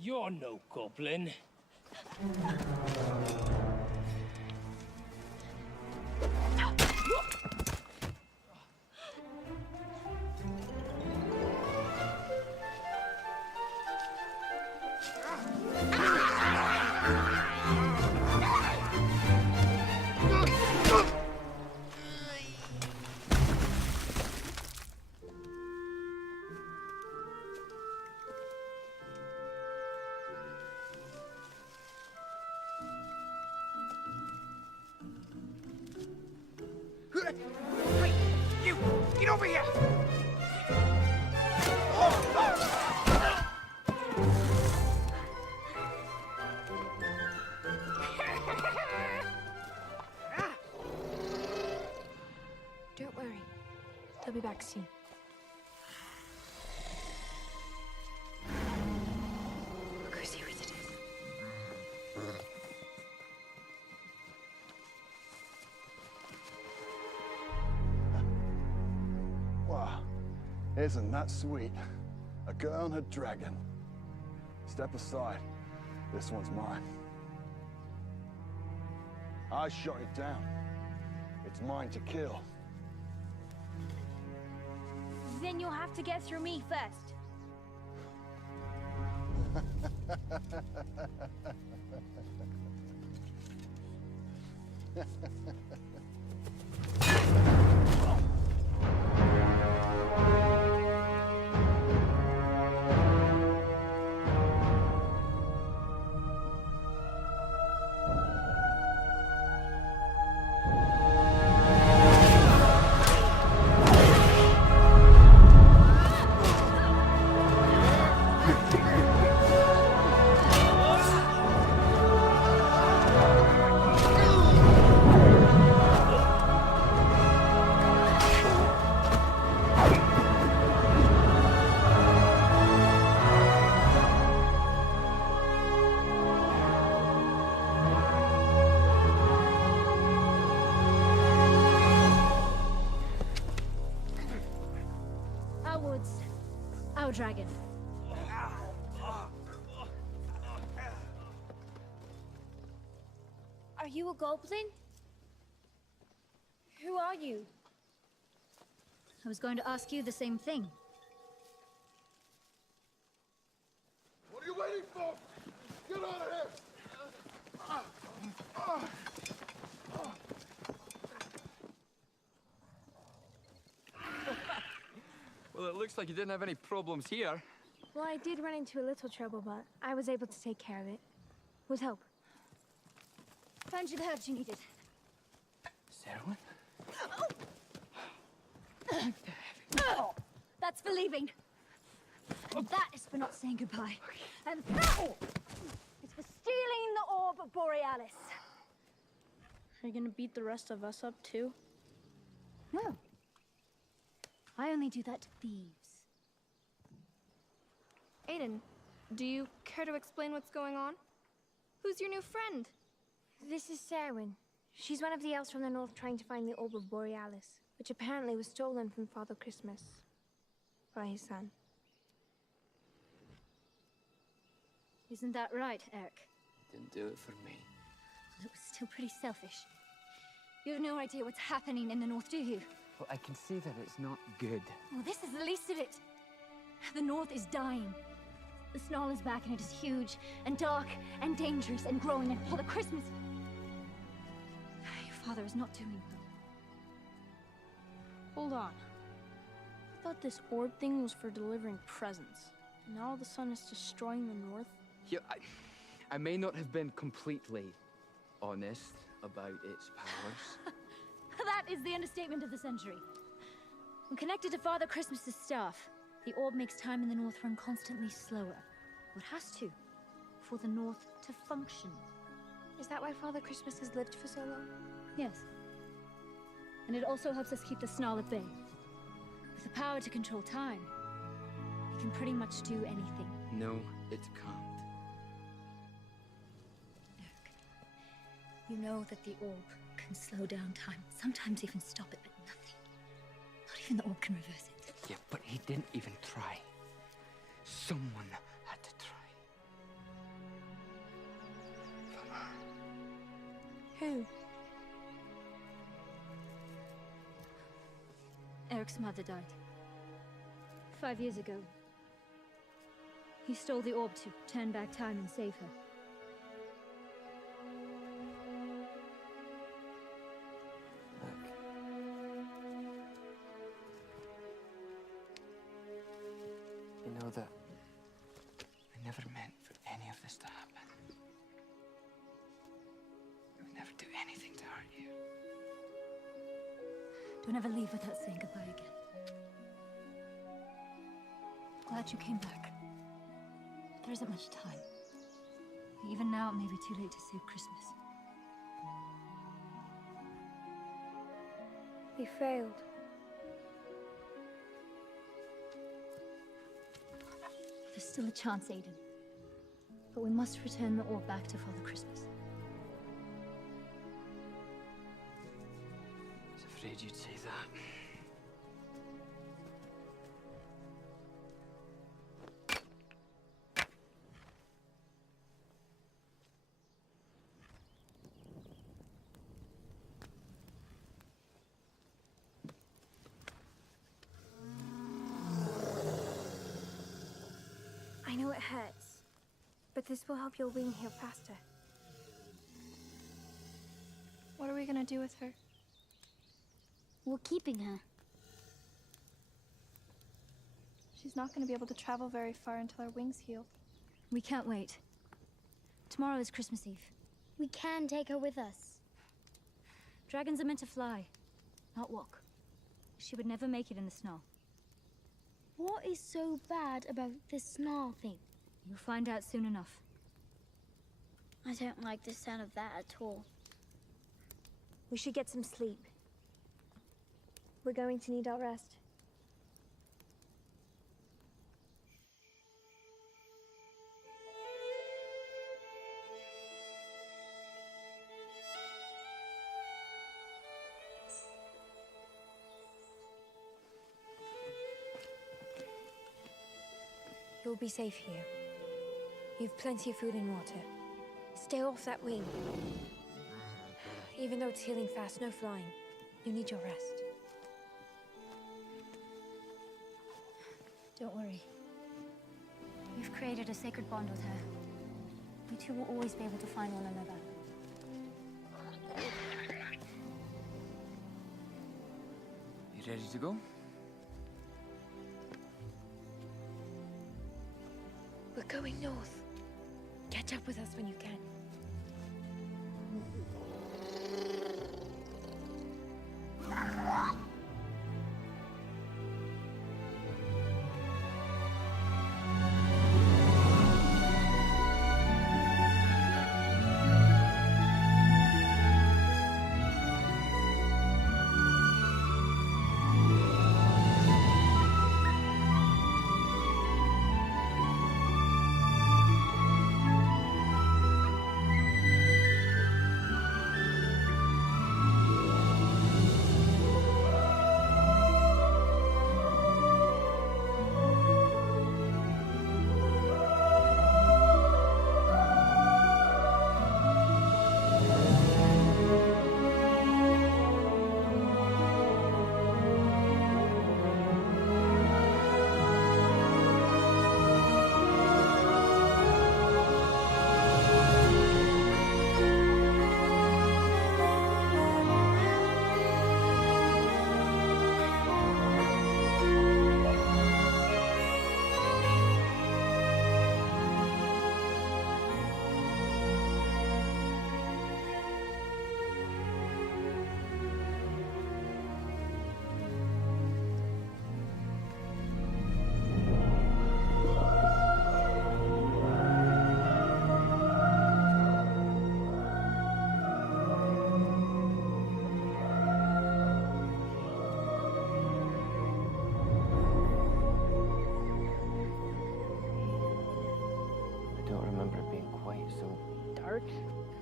you're no goblin. Hey, you! Get over here! Don't worry. They'll be back soon. Look whose yours it is. Wow, isn't that sweet? A girl and a dragon. Step aside. This one's mine. I shot it down. It's mine to kill. Then you'll have to get through me first. dragon. Are you a goblin? Who are you? I was going to ask you the same thing. What are you waiting for? Get out of here! Well, it looks like you didn't have any problems here. Well, I did run into a little trouble, but I was able to take care of it. With help. Found you the herbs you needed. Serwin? Oh, that's for leaving. And that is for not saying goodbye. And that is for stealing the orb of Borealis. Are you gonna beat the rest of us up too? No. I only do that to thieves. Aiden, do you care to explain what's going on? Who's your new friend? This is Serwin. She's one of the elves from the north trying to find the orb of Borealis, which apparently was stolen from Father Christmas by his son. Isn't that right, Eric? Didn't do it for me. It was still pretty selfish. You have no idea what's happening in the north, do you? Well, I can see that it's not good. Well, this is the least of it. The north is dying. The snarl is back and it is huge and dark and dangerous and growing, and Father Christmas... Your father is not doing well. Hold on. I thought this orb thing was for delivering presents. And now all of a sudden it's destroying the north? Yeah, I may not have been completely honest about its powers. That is the understatement of the century. When connected to Father Christmas's staff, the orb makes time in the north run constantly slower. Well, it has to, for the north to function. Is that why Father Christmas has lived for so long? Yes. And it also helps us keep the snarl at bay. With the power to control time, it can pretty much do anything. No, it can't. You know that the orb can slow down time, sometimes even stop it, but nothing. Not even the orb can reverse it. Yeah, but he didn't even try. Someone had to try. Who? Eric's mother died. 5 years ago. He stole the orb to turn back time and save her. You know that I never meant for any of this to happen. I would never do anything to hurt you. Don't ever leave without saying goodbye again. Glad you came back. There isn't much time. Even now, it may be too late to save Christmas. We failed. There's still a chance, Aiden. But we must return the orb back to Father Christmas. I was afraid you'd say that. I know it hurts, but this will help your wound heal faster. What are we gonna do with her? We're keeping her. She's not gonna be able to travel very far until her wings heal. We can't wait. Tomorrow is Christmas Eve. We can take her with us. Dragons are meant to fly, not walk. She would never make it in the snow. What is so bad about this snarl thing? You'll find out soon enough. I don't like the sound of that at all. We should get some sleep. We're going to need our rest. You'll be safe here. You've plenty of food and water. Stay off that wing. Even though it's healing fast, no flying. You need your rest. Don't worry. You've created a sacred bond with her. You two will always be able to find one another. You ready to go? We're going north. Catch up with us when you can.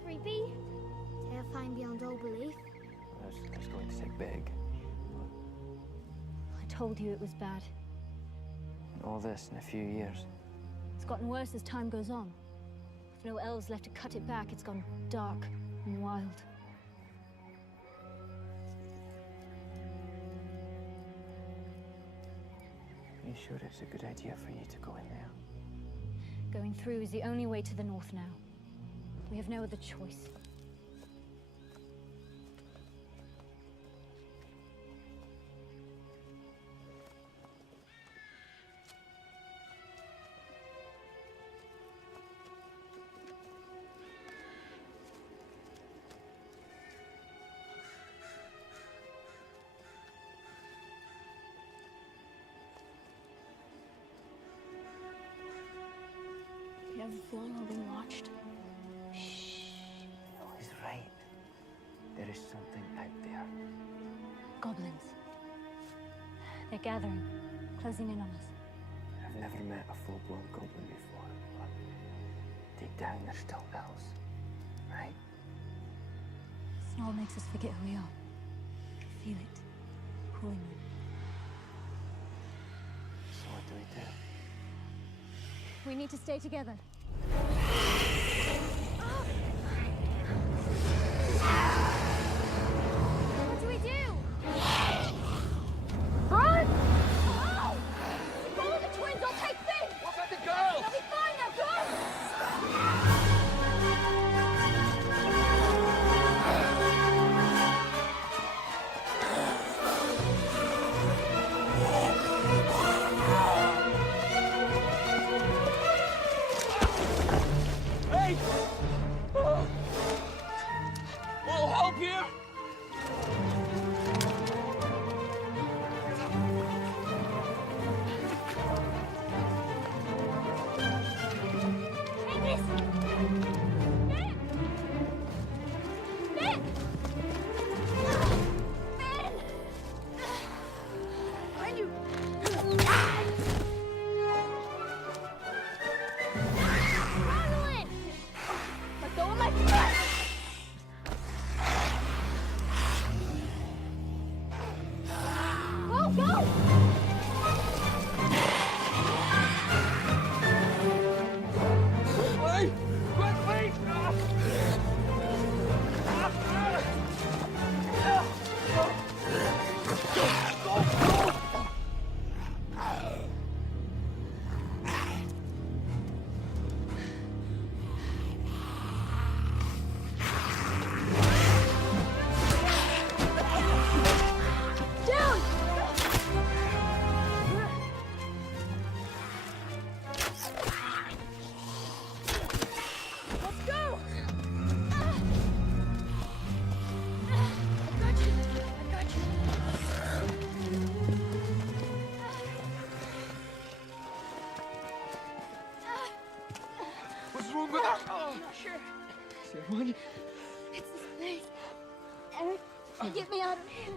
Creepy? Terrifying beyond all belief? That's going to say big. I told you it was bad. And all this in a few years. It's gotten worse as time goes on. With no elves left to cut it back, it's gone dark and wild. Are you sure it's a good idea for you to go in there? Going through is the only way to the north now. We have no other choice. You ever feel like we're being watched? He's right. There is something out there. Goblins. They're gathering, closing in on us. I've never met a full-blown goblin before, but deep down they're still elves, right? Snow makes us forget who we are. I feel it, pulling me. So what do we do? We need to stay together. What do we do? Run! Oh! Follow the twins, I'll take Finn! What about the girls? They'll be fine now, go! Hey! One. It's this place. Eric, get me out of here.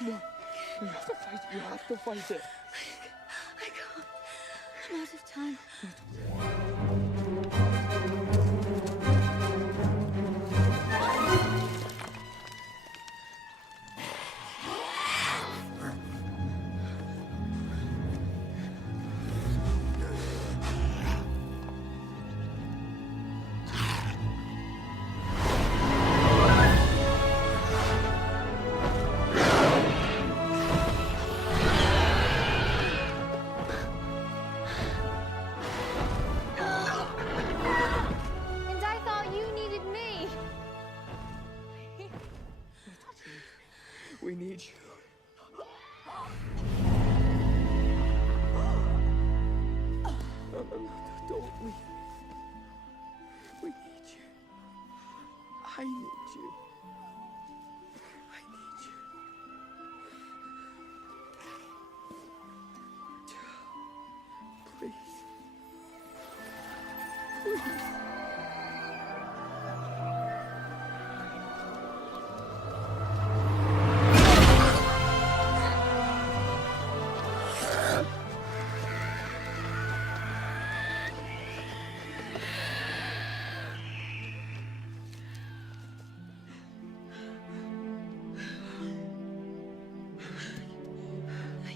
No. You have to fight it. You have to fight it. I can't. I'm out of time. We need you. No, don't leave. We need you. I need you. I need you. Please. Please.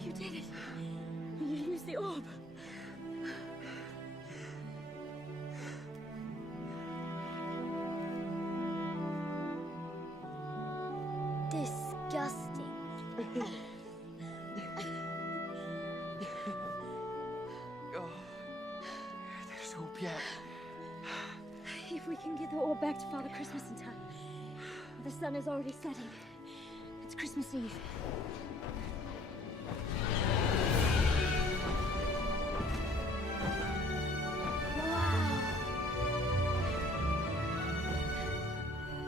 You did it. You used the orb. Disgusting. Oh, there's hope yet. If we can get the orb back to Father Christmas in time. The sun is already setting. It's Christmas Eve.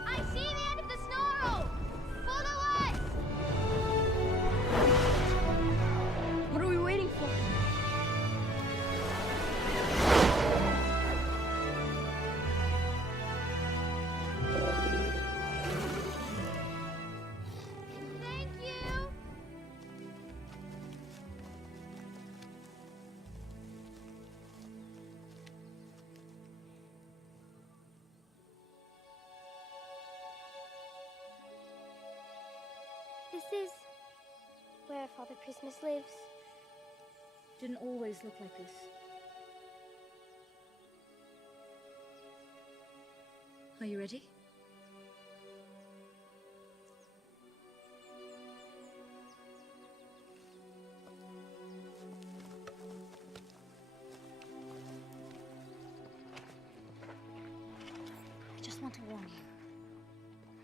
I see the end of the snarl! Follow us! What are we waiting for? Thank you! This is where Father Christmas lives. Didn't always look like this. Are you ready? I just want to warn you.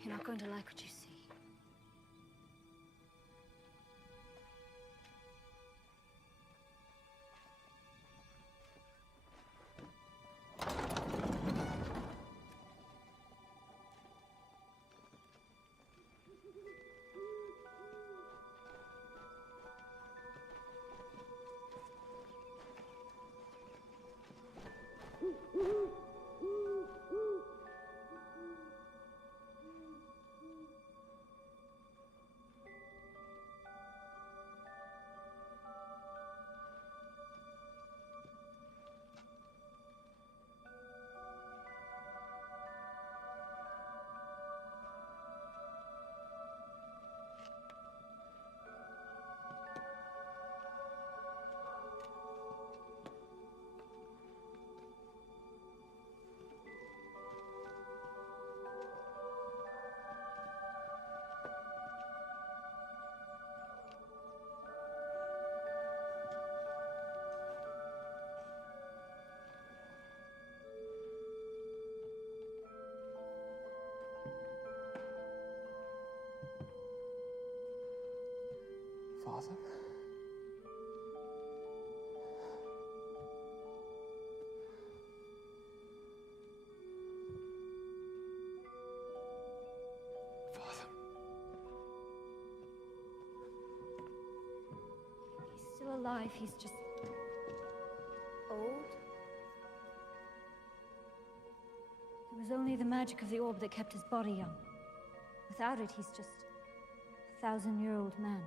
You're not going to like what you see. Father? He's still alive, he's just old. It was only the magic of the orb that kept his body young. Without it, he's just a 1,000-year-old man.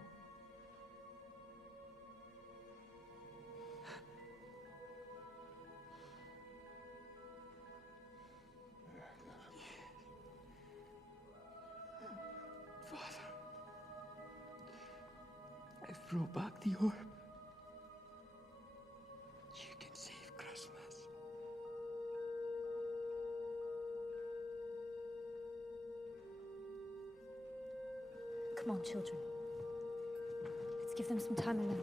Father, I've brought back the orb. You can save Christmas. Come on, children. Let's give them some time alone.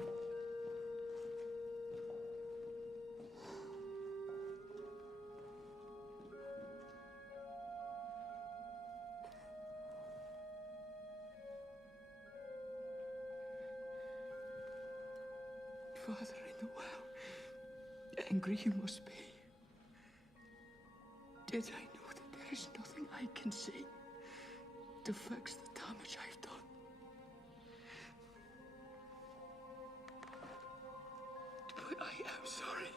Father, I know how angry you must be. Did I know that there is nothing I can say to fix the damage I've done? But I am sorry.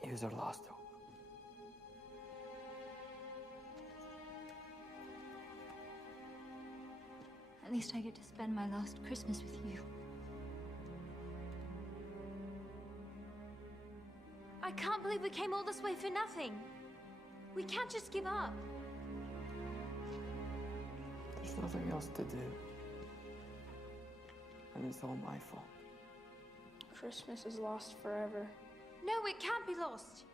He was our last hope. At least I get to spend my last Christmas with you. I can't believe we came all this way for nothing. We can't just give up. There's nothing else to do. And it's all my fault. Christmas is lost forever. No, it can't be lost.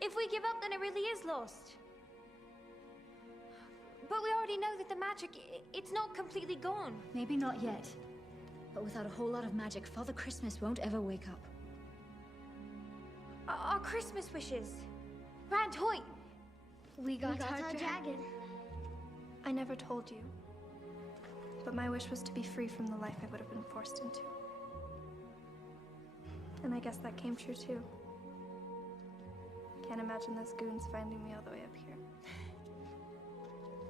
If we give up, then it really is lost. But we already know that the magic, it's not completely gone. Maybe not yet. But without a whole lot of magic, Father Christmas won't ever wake up. Our Christmas wishes. Rand, Hoyt. We got our dragon. I never told you. But my wish was to be free from the life I would have been forced into. And I guess that came true too. Can't imagine those goons finding me all the way up here.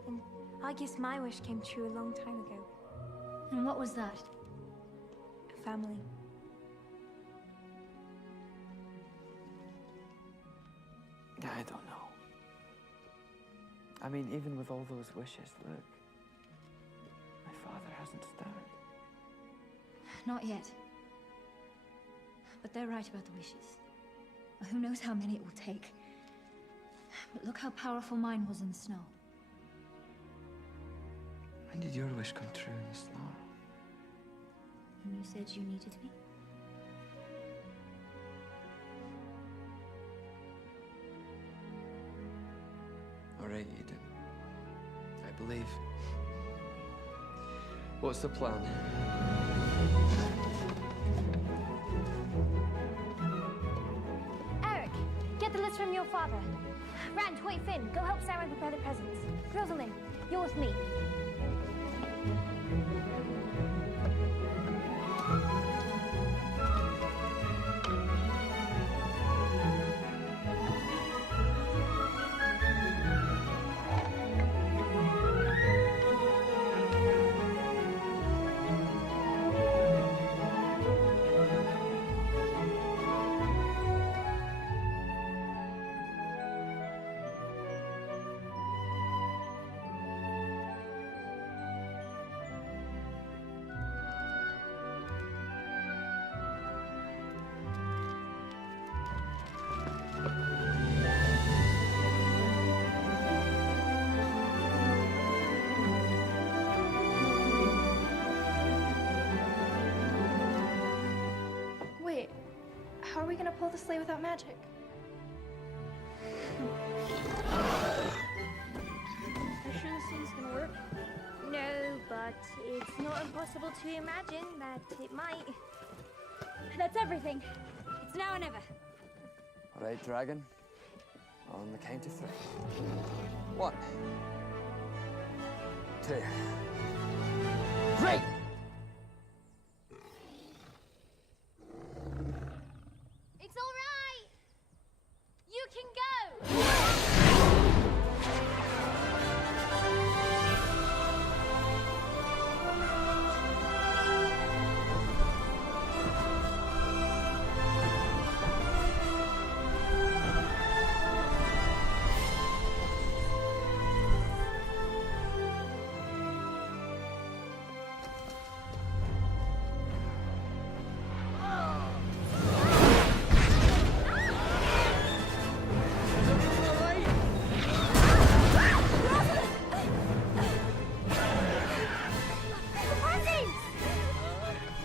And I guess my wish came true a long time ago. And what was that? A family. I don't know. I mean, even with all those wishes, look. My father hasn't stirred. Not yet. But they're right about the wishes. Well, who knows how many it will take. But look how powerful mine was in the snow. When did your wish come true in the snow? When you said you needed me? All right, Eden. I believe. What's the plan? Eric, get the list from your father. Rand, Hoyt, Finn, go help Sarah prepare the presents. Rosalind, you're with me. we gonna pull the sleigh without magic? You sure this thing's gonna work? No, but it's not impossible to imagine that it might. That's everything. It's now or never. All right, Dragon. On the count of 3. 1, 2, 3! It's all right. You can go.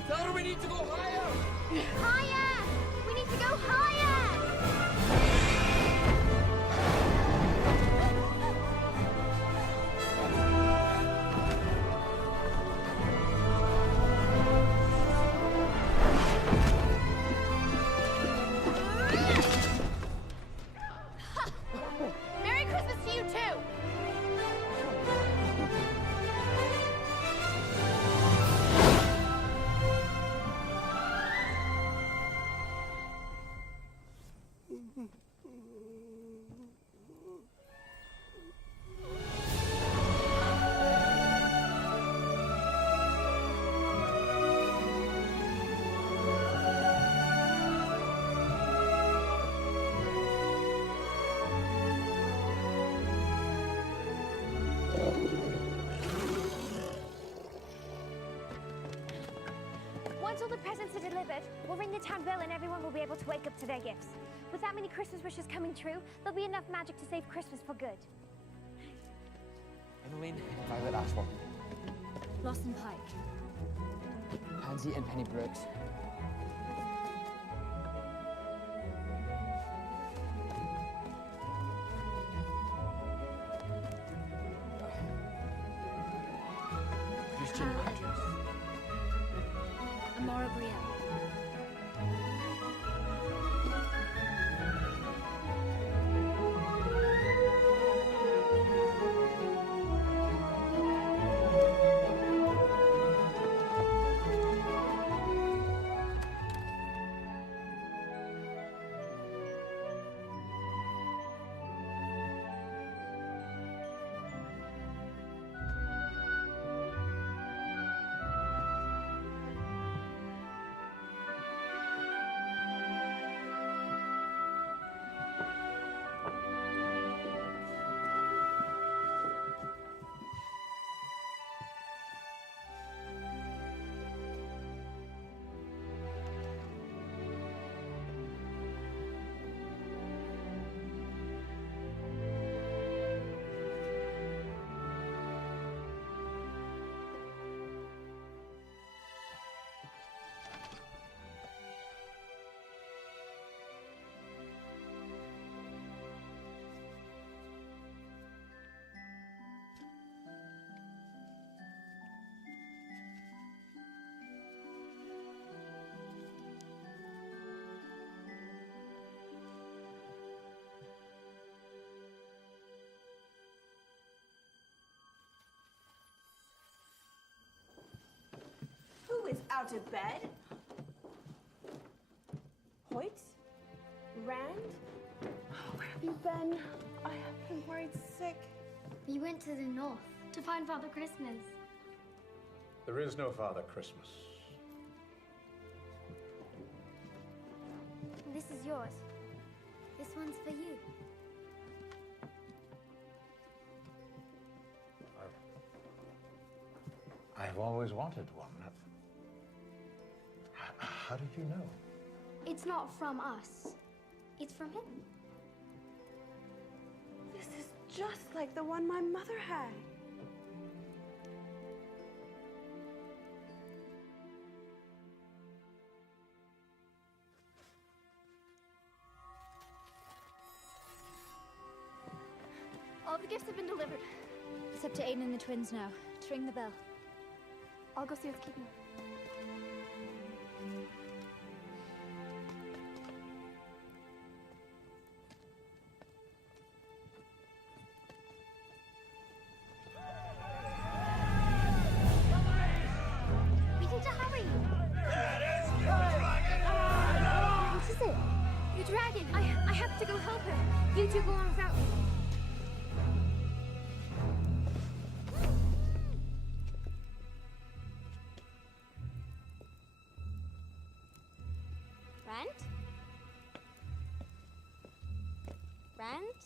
Tell her we need to go higher! Higher! We need to go higher! Merry Christmas to you too! Once all the presents are delivered, we'll ring the town bell and everyone will be able to wake up to their gifts. With that many Christmas wishes coming true, there'll be enough magic to save Christmas for good. Emmeline and Violet Ashwell. Lawson Pike. Pansy and Penny Brooks. Christian Andrews. Amora Brielle. Who is out of bed? Hoyt? Rand? Where have you been? I have been worried sick. We went to the north to find Father Christmas. There is no Father Christmas. This is yours. This one's for you. I've always wanted one. How did you know? It's not from us. It's from him. This is just like the one my mother had. the gifts have been delivered. It's up to Aiden and the twins now. To ring the bell. I'll go see what's keeping them. We need to hurry. What is it? The dragon! I have to go help her. You two go on without me. Rand? Rand?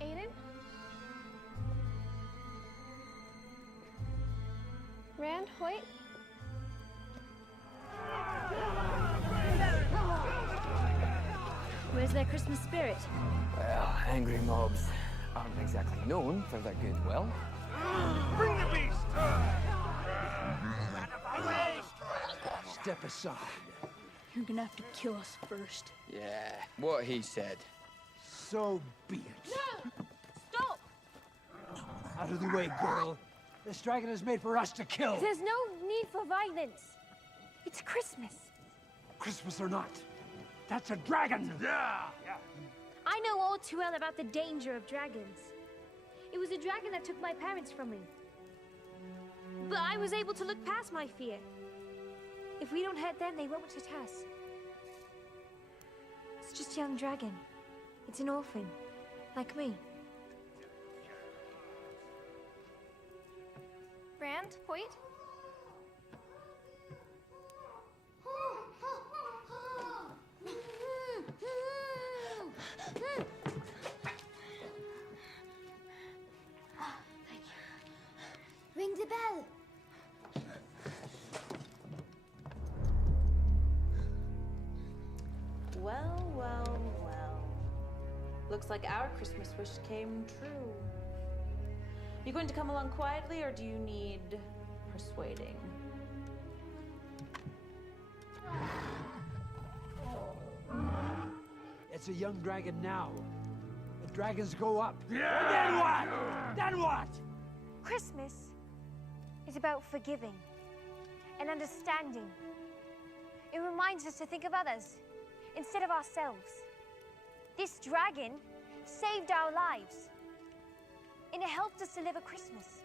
Aiden? Rand, Hoyt? Where's their Christmas spirit? Well, angry mobs aren't exactly known for their goodwill. Bring the beast! Step aside. You're gonna have to kill us first. Yeah, what he said. So be it. No! Stop! Out of the way, girl. This dragon is made for us to kill. There's no need for violence. It's Christmas. Christmas or not, that's a dragon. Yeah! I know all too well about the danger of dragons. It was a dragon that took my parents from me. But I was able to look past my fear. If we don't hurt them, they won't hurt us. It's just a young dragon. It's an orphan, like me. Rand, Hoyt? Ring the bell. Well, well, well. Looks like our Christmas wish came true. You going to come along quietly, or do you need persuading? It's a young dragon now. The dragons go up. Yeah! And then what? Then what? Christmas is about forgiving and understanding. It reminds us to think of others instead of ourselves. This dragon saved our lives, and it helped us to live a Christmas.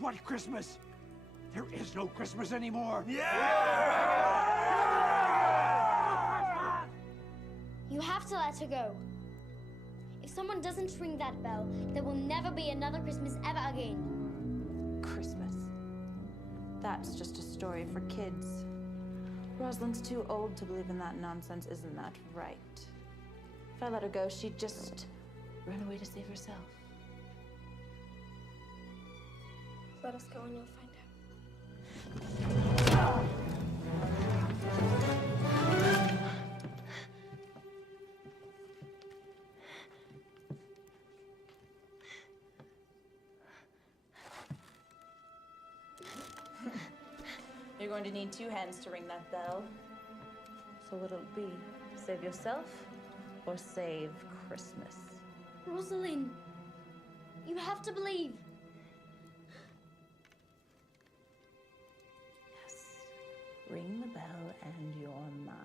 What Christmas? There is no Christmas anymore. You have to let her go. If someone doesn't ring that bell, there will never be another Christmas ever again. Christmas. That's just a story for kids. Rosalind's too old to believe in that nonsense, isn't that right? If I let her go, she'd just run away to save herself. Let us go and you'll find out. You're going to need 2 hands to ring that bell. So what'll it be? Save yourself or save Christmas? Rosalind, you have to believe. Yes. Ring the bell and you're mine.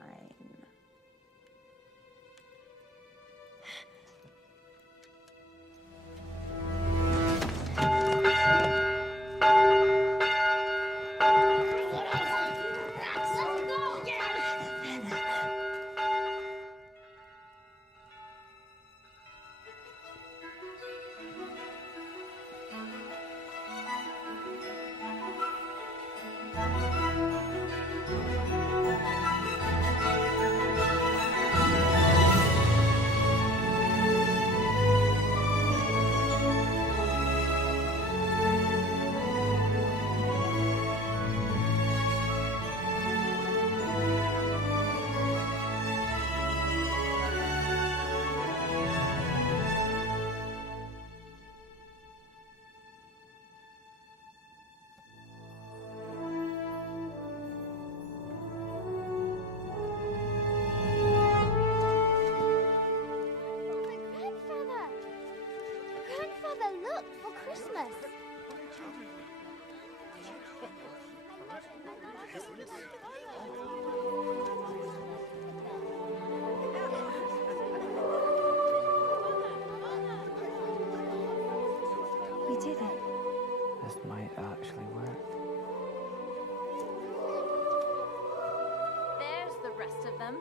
them.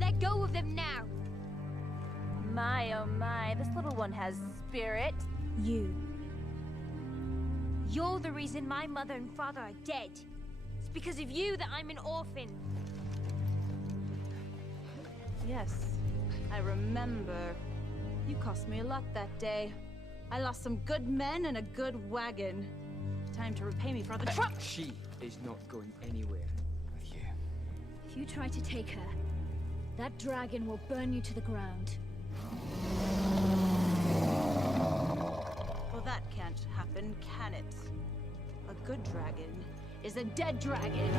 Let go of them now. My, oh my, this little one has spirit. You're the reason my mother and father are dead. It's because of you that I'm an orphan. Yes, I remember. You cost me a lot that day. I lost some good men and a good wagon. Time to repay me for the trouble. She is not going anywhere with you. If you try to take her, that dragon will burn you to the ground. Well, that can't happen, can it? A good dragon is a dead dragon.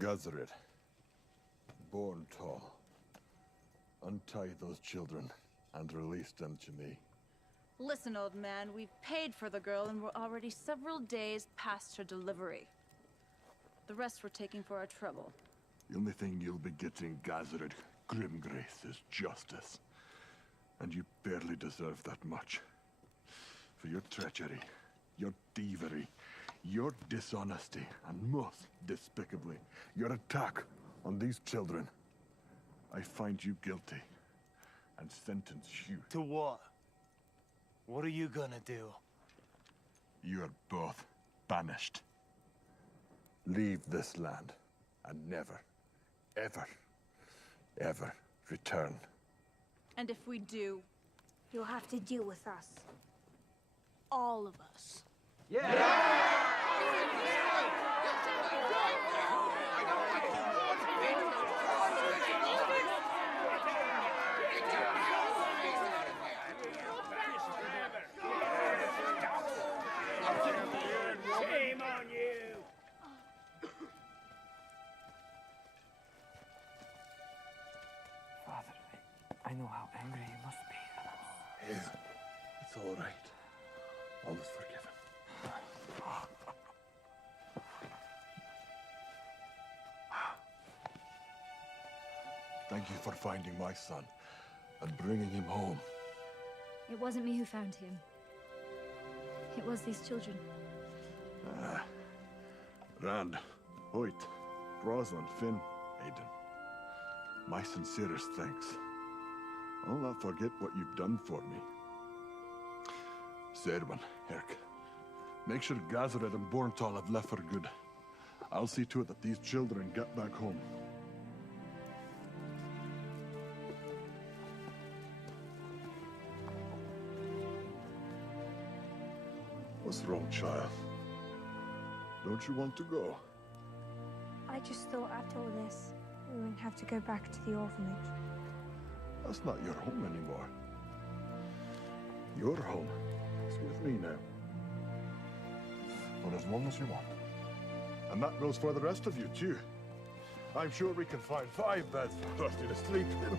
Gazaret, born tall. Untie those children and release them to me. Listen, old man, we've paid for the girl and we're already several days past her delivery. The rest we're taking for our trouble. The only thing you'll be getting, Gazaret Grimgrace, is justice. And you barely deserve that much. For your treachery, your thievery, your dishonesty, and most despicably, your attack on these children, I find you guilty and sentence you. To what? What are you gonna do? You are both banished. Leave this land and never, ever, ever return. And if we do, You'll have to deal with us. All of us. Shame on you! Father, I know how angry you must be. It's all right. All is forgiven. Thank you for finding my son and bringing him home. It wasn't me who found him. It was these children. Rand, Hoyt, Rosalind, Finn, Aiden. My sincerest thanks. I'll not forget what you've done for me. Serwan, Herc, make sure Gazaret and Borntal have left for good. I'll see to it that these children get back home. What's wrong, child? Don't you want to go? I just thought after all this, we wouldn't have to go back to the orphanage. That's not your home anymore. Your home is with me now. For as long as you want. And that goes for the rest of you, too. I'm sure we can find 5 beds for you to sleep in.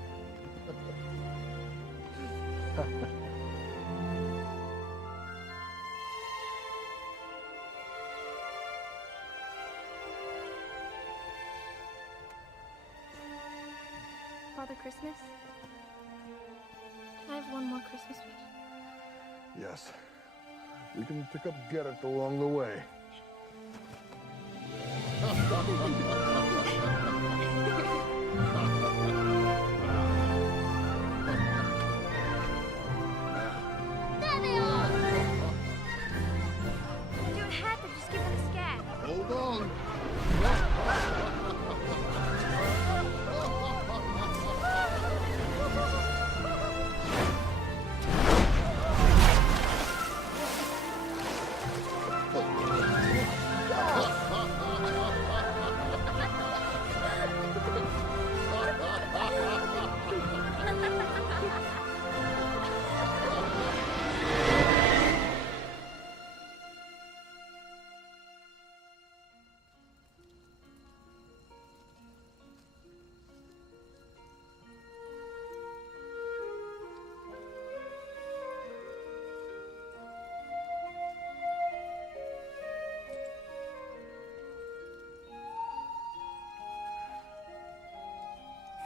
Father Christmas? Can I have one more Christmas wish? Yes. We can pick up Garrett along the way. There they are! They don't have to, just give it a scan. Hold on.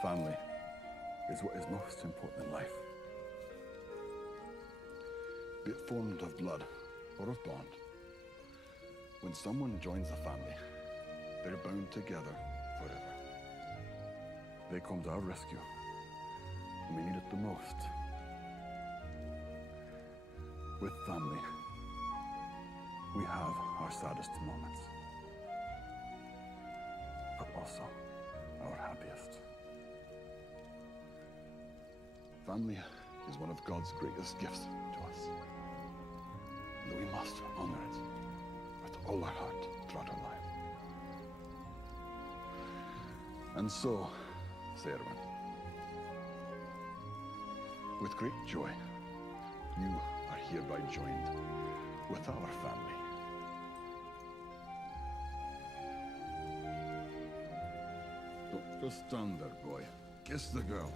Family is what is most important in life. Be it formed of blood or of bond, when someone joins a family, they're bound together forever. They come to our rescue when we need it the most. With family, we have our saddest moments, but also our happiest. Family is one of God's greatest gifts to us, and we must honor it with all our heart throughout our lives. And so, say Erwin, with great joy, you are hereby joined with our family. Don't just stand there, boy. Kiss the girl.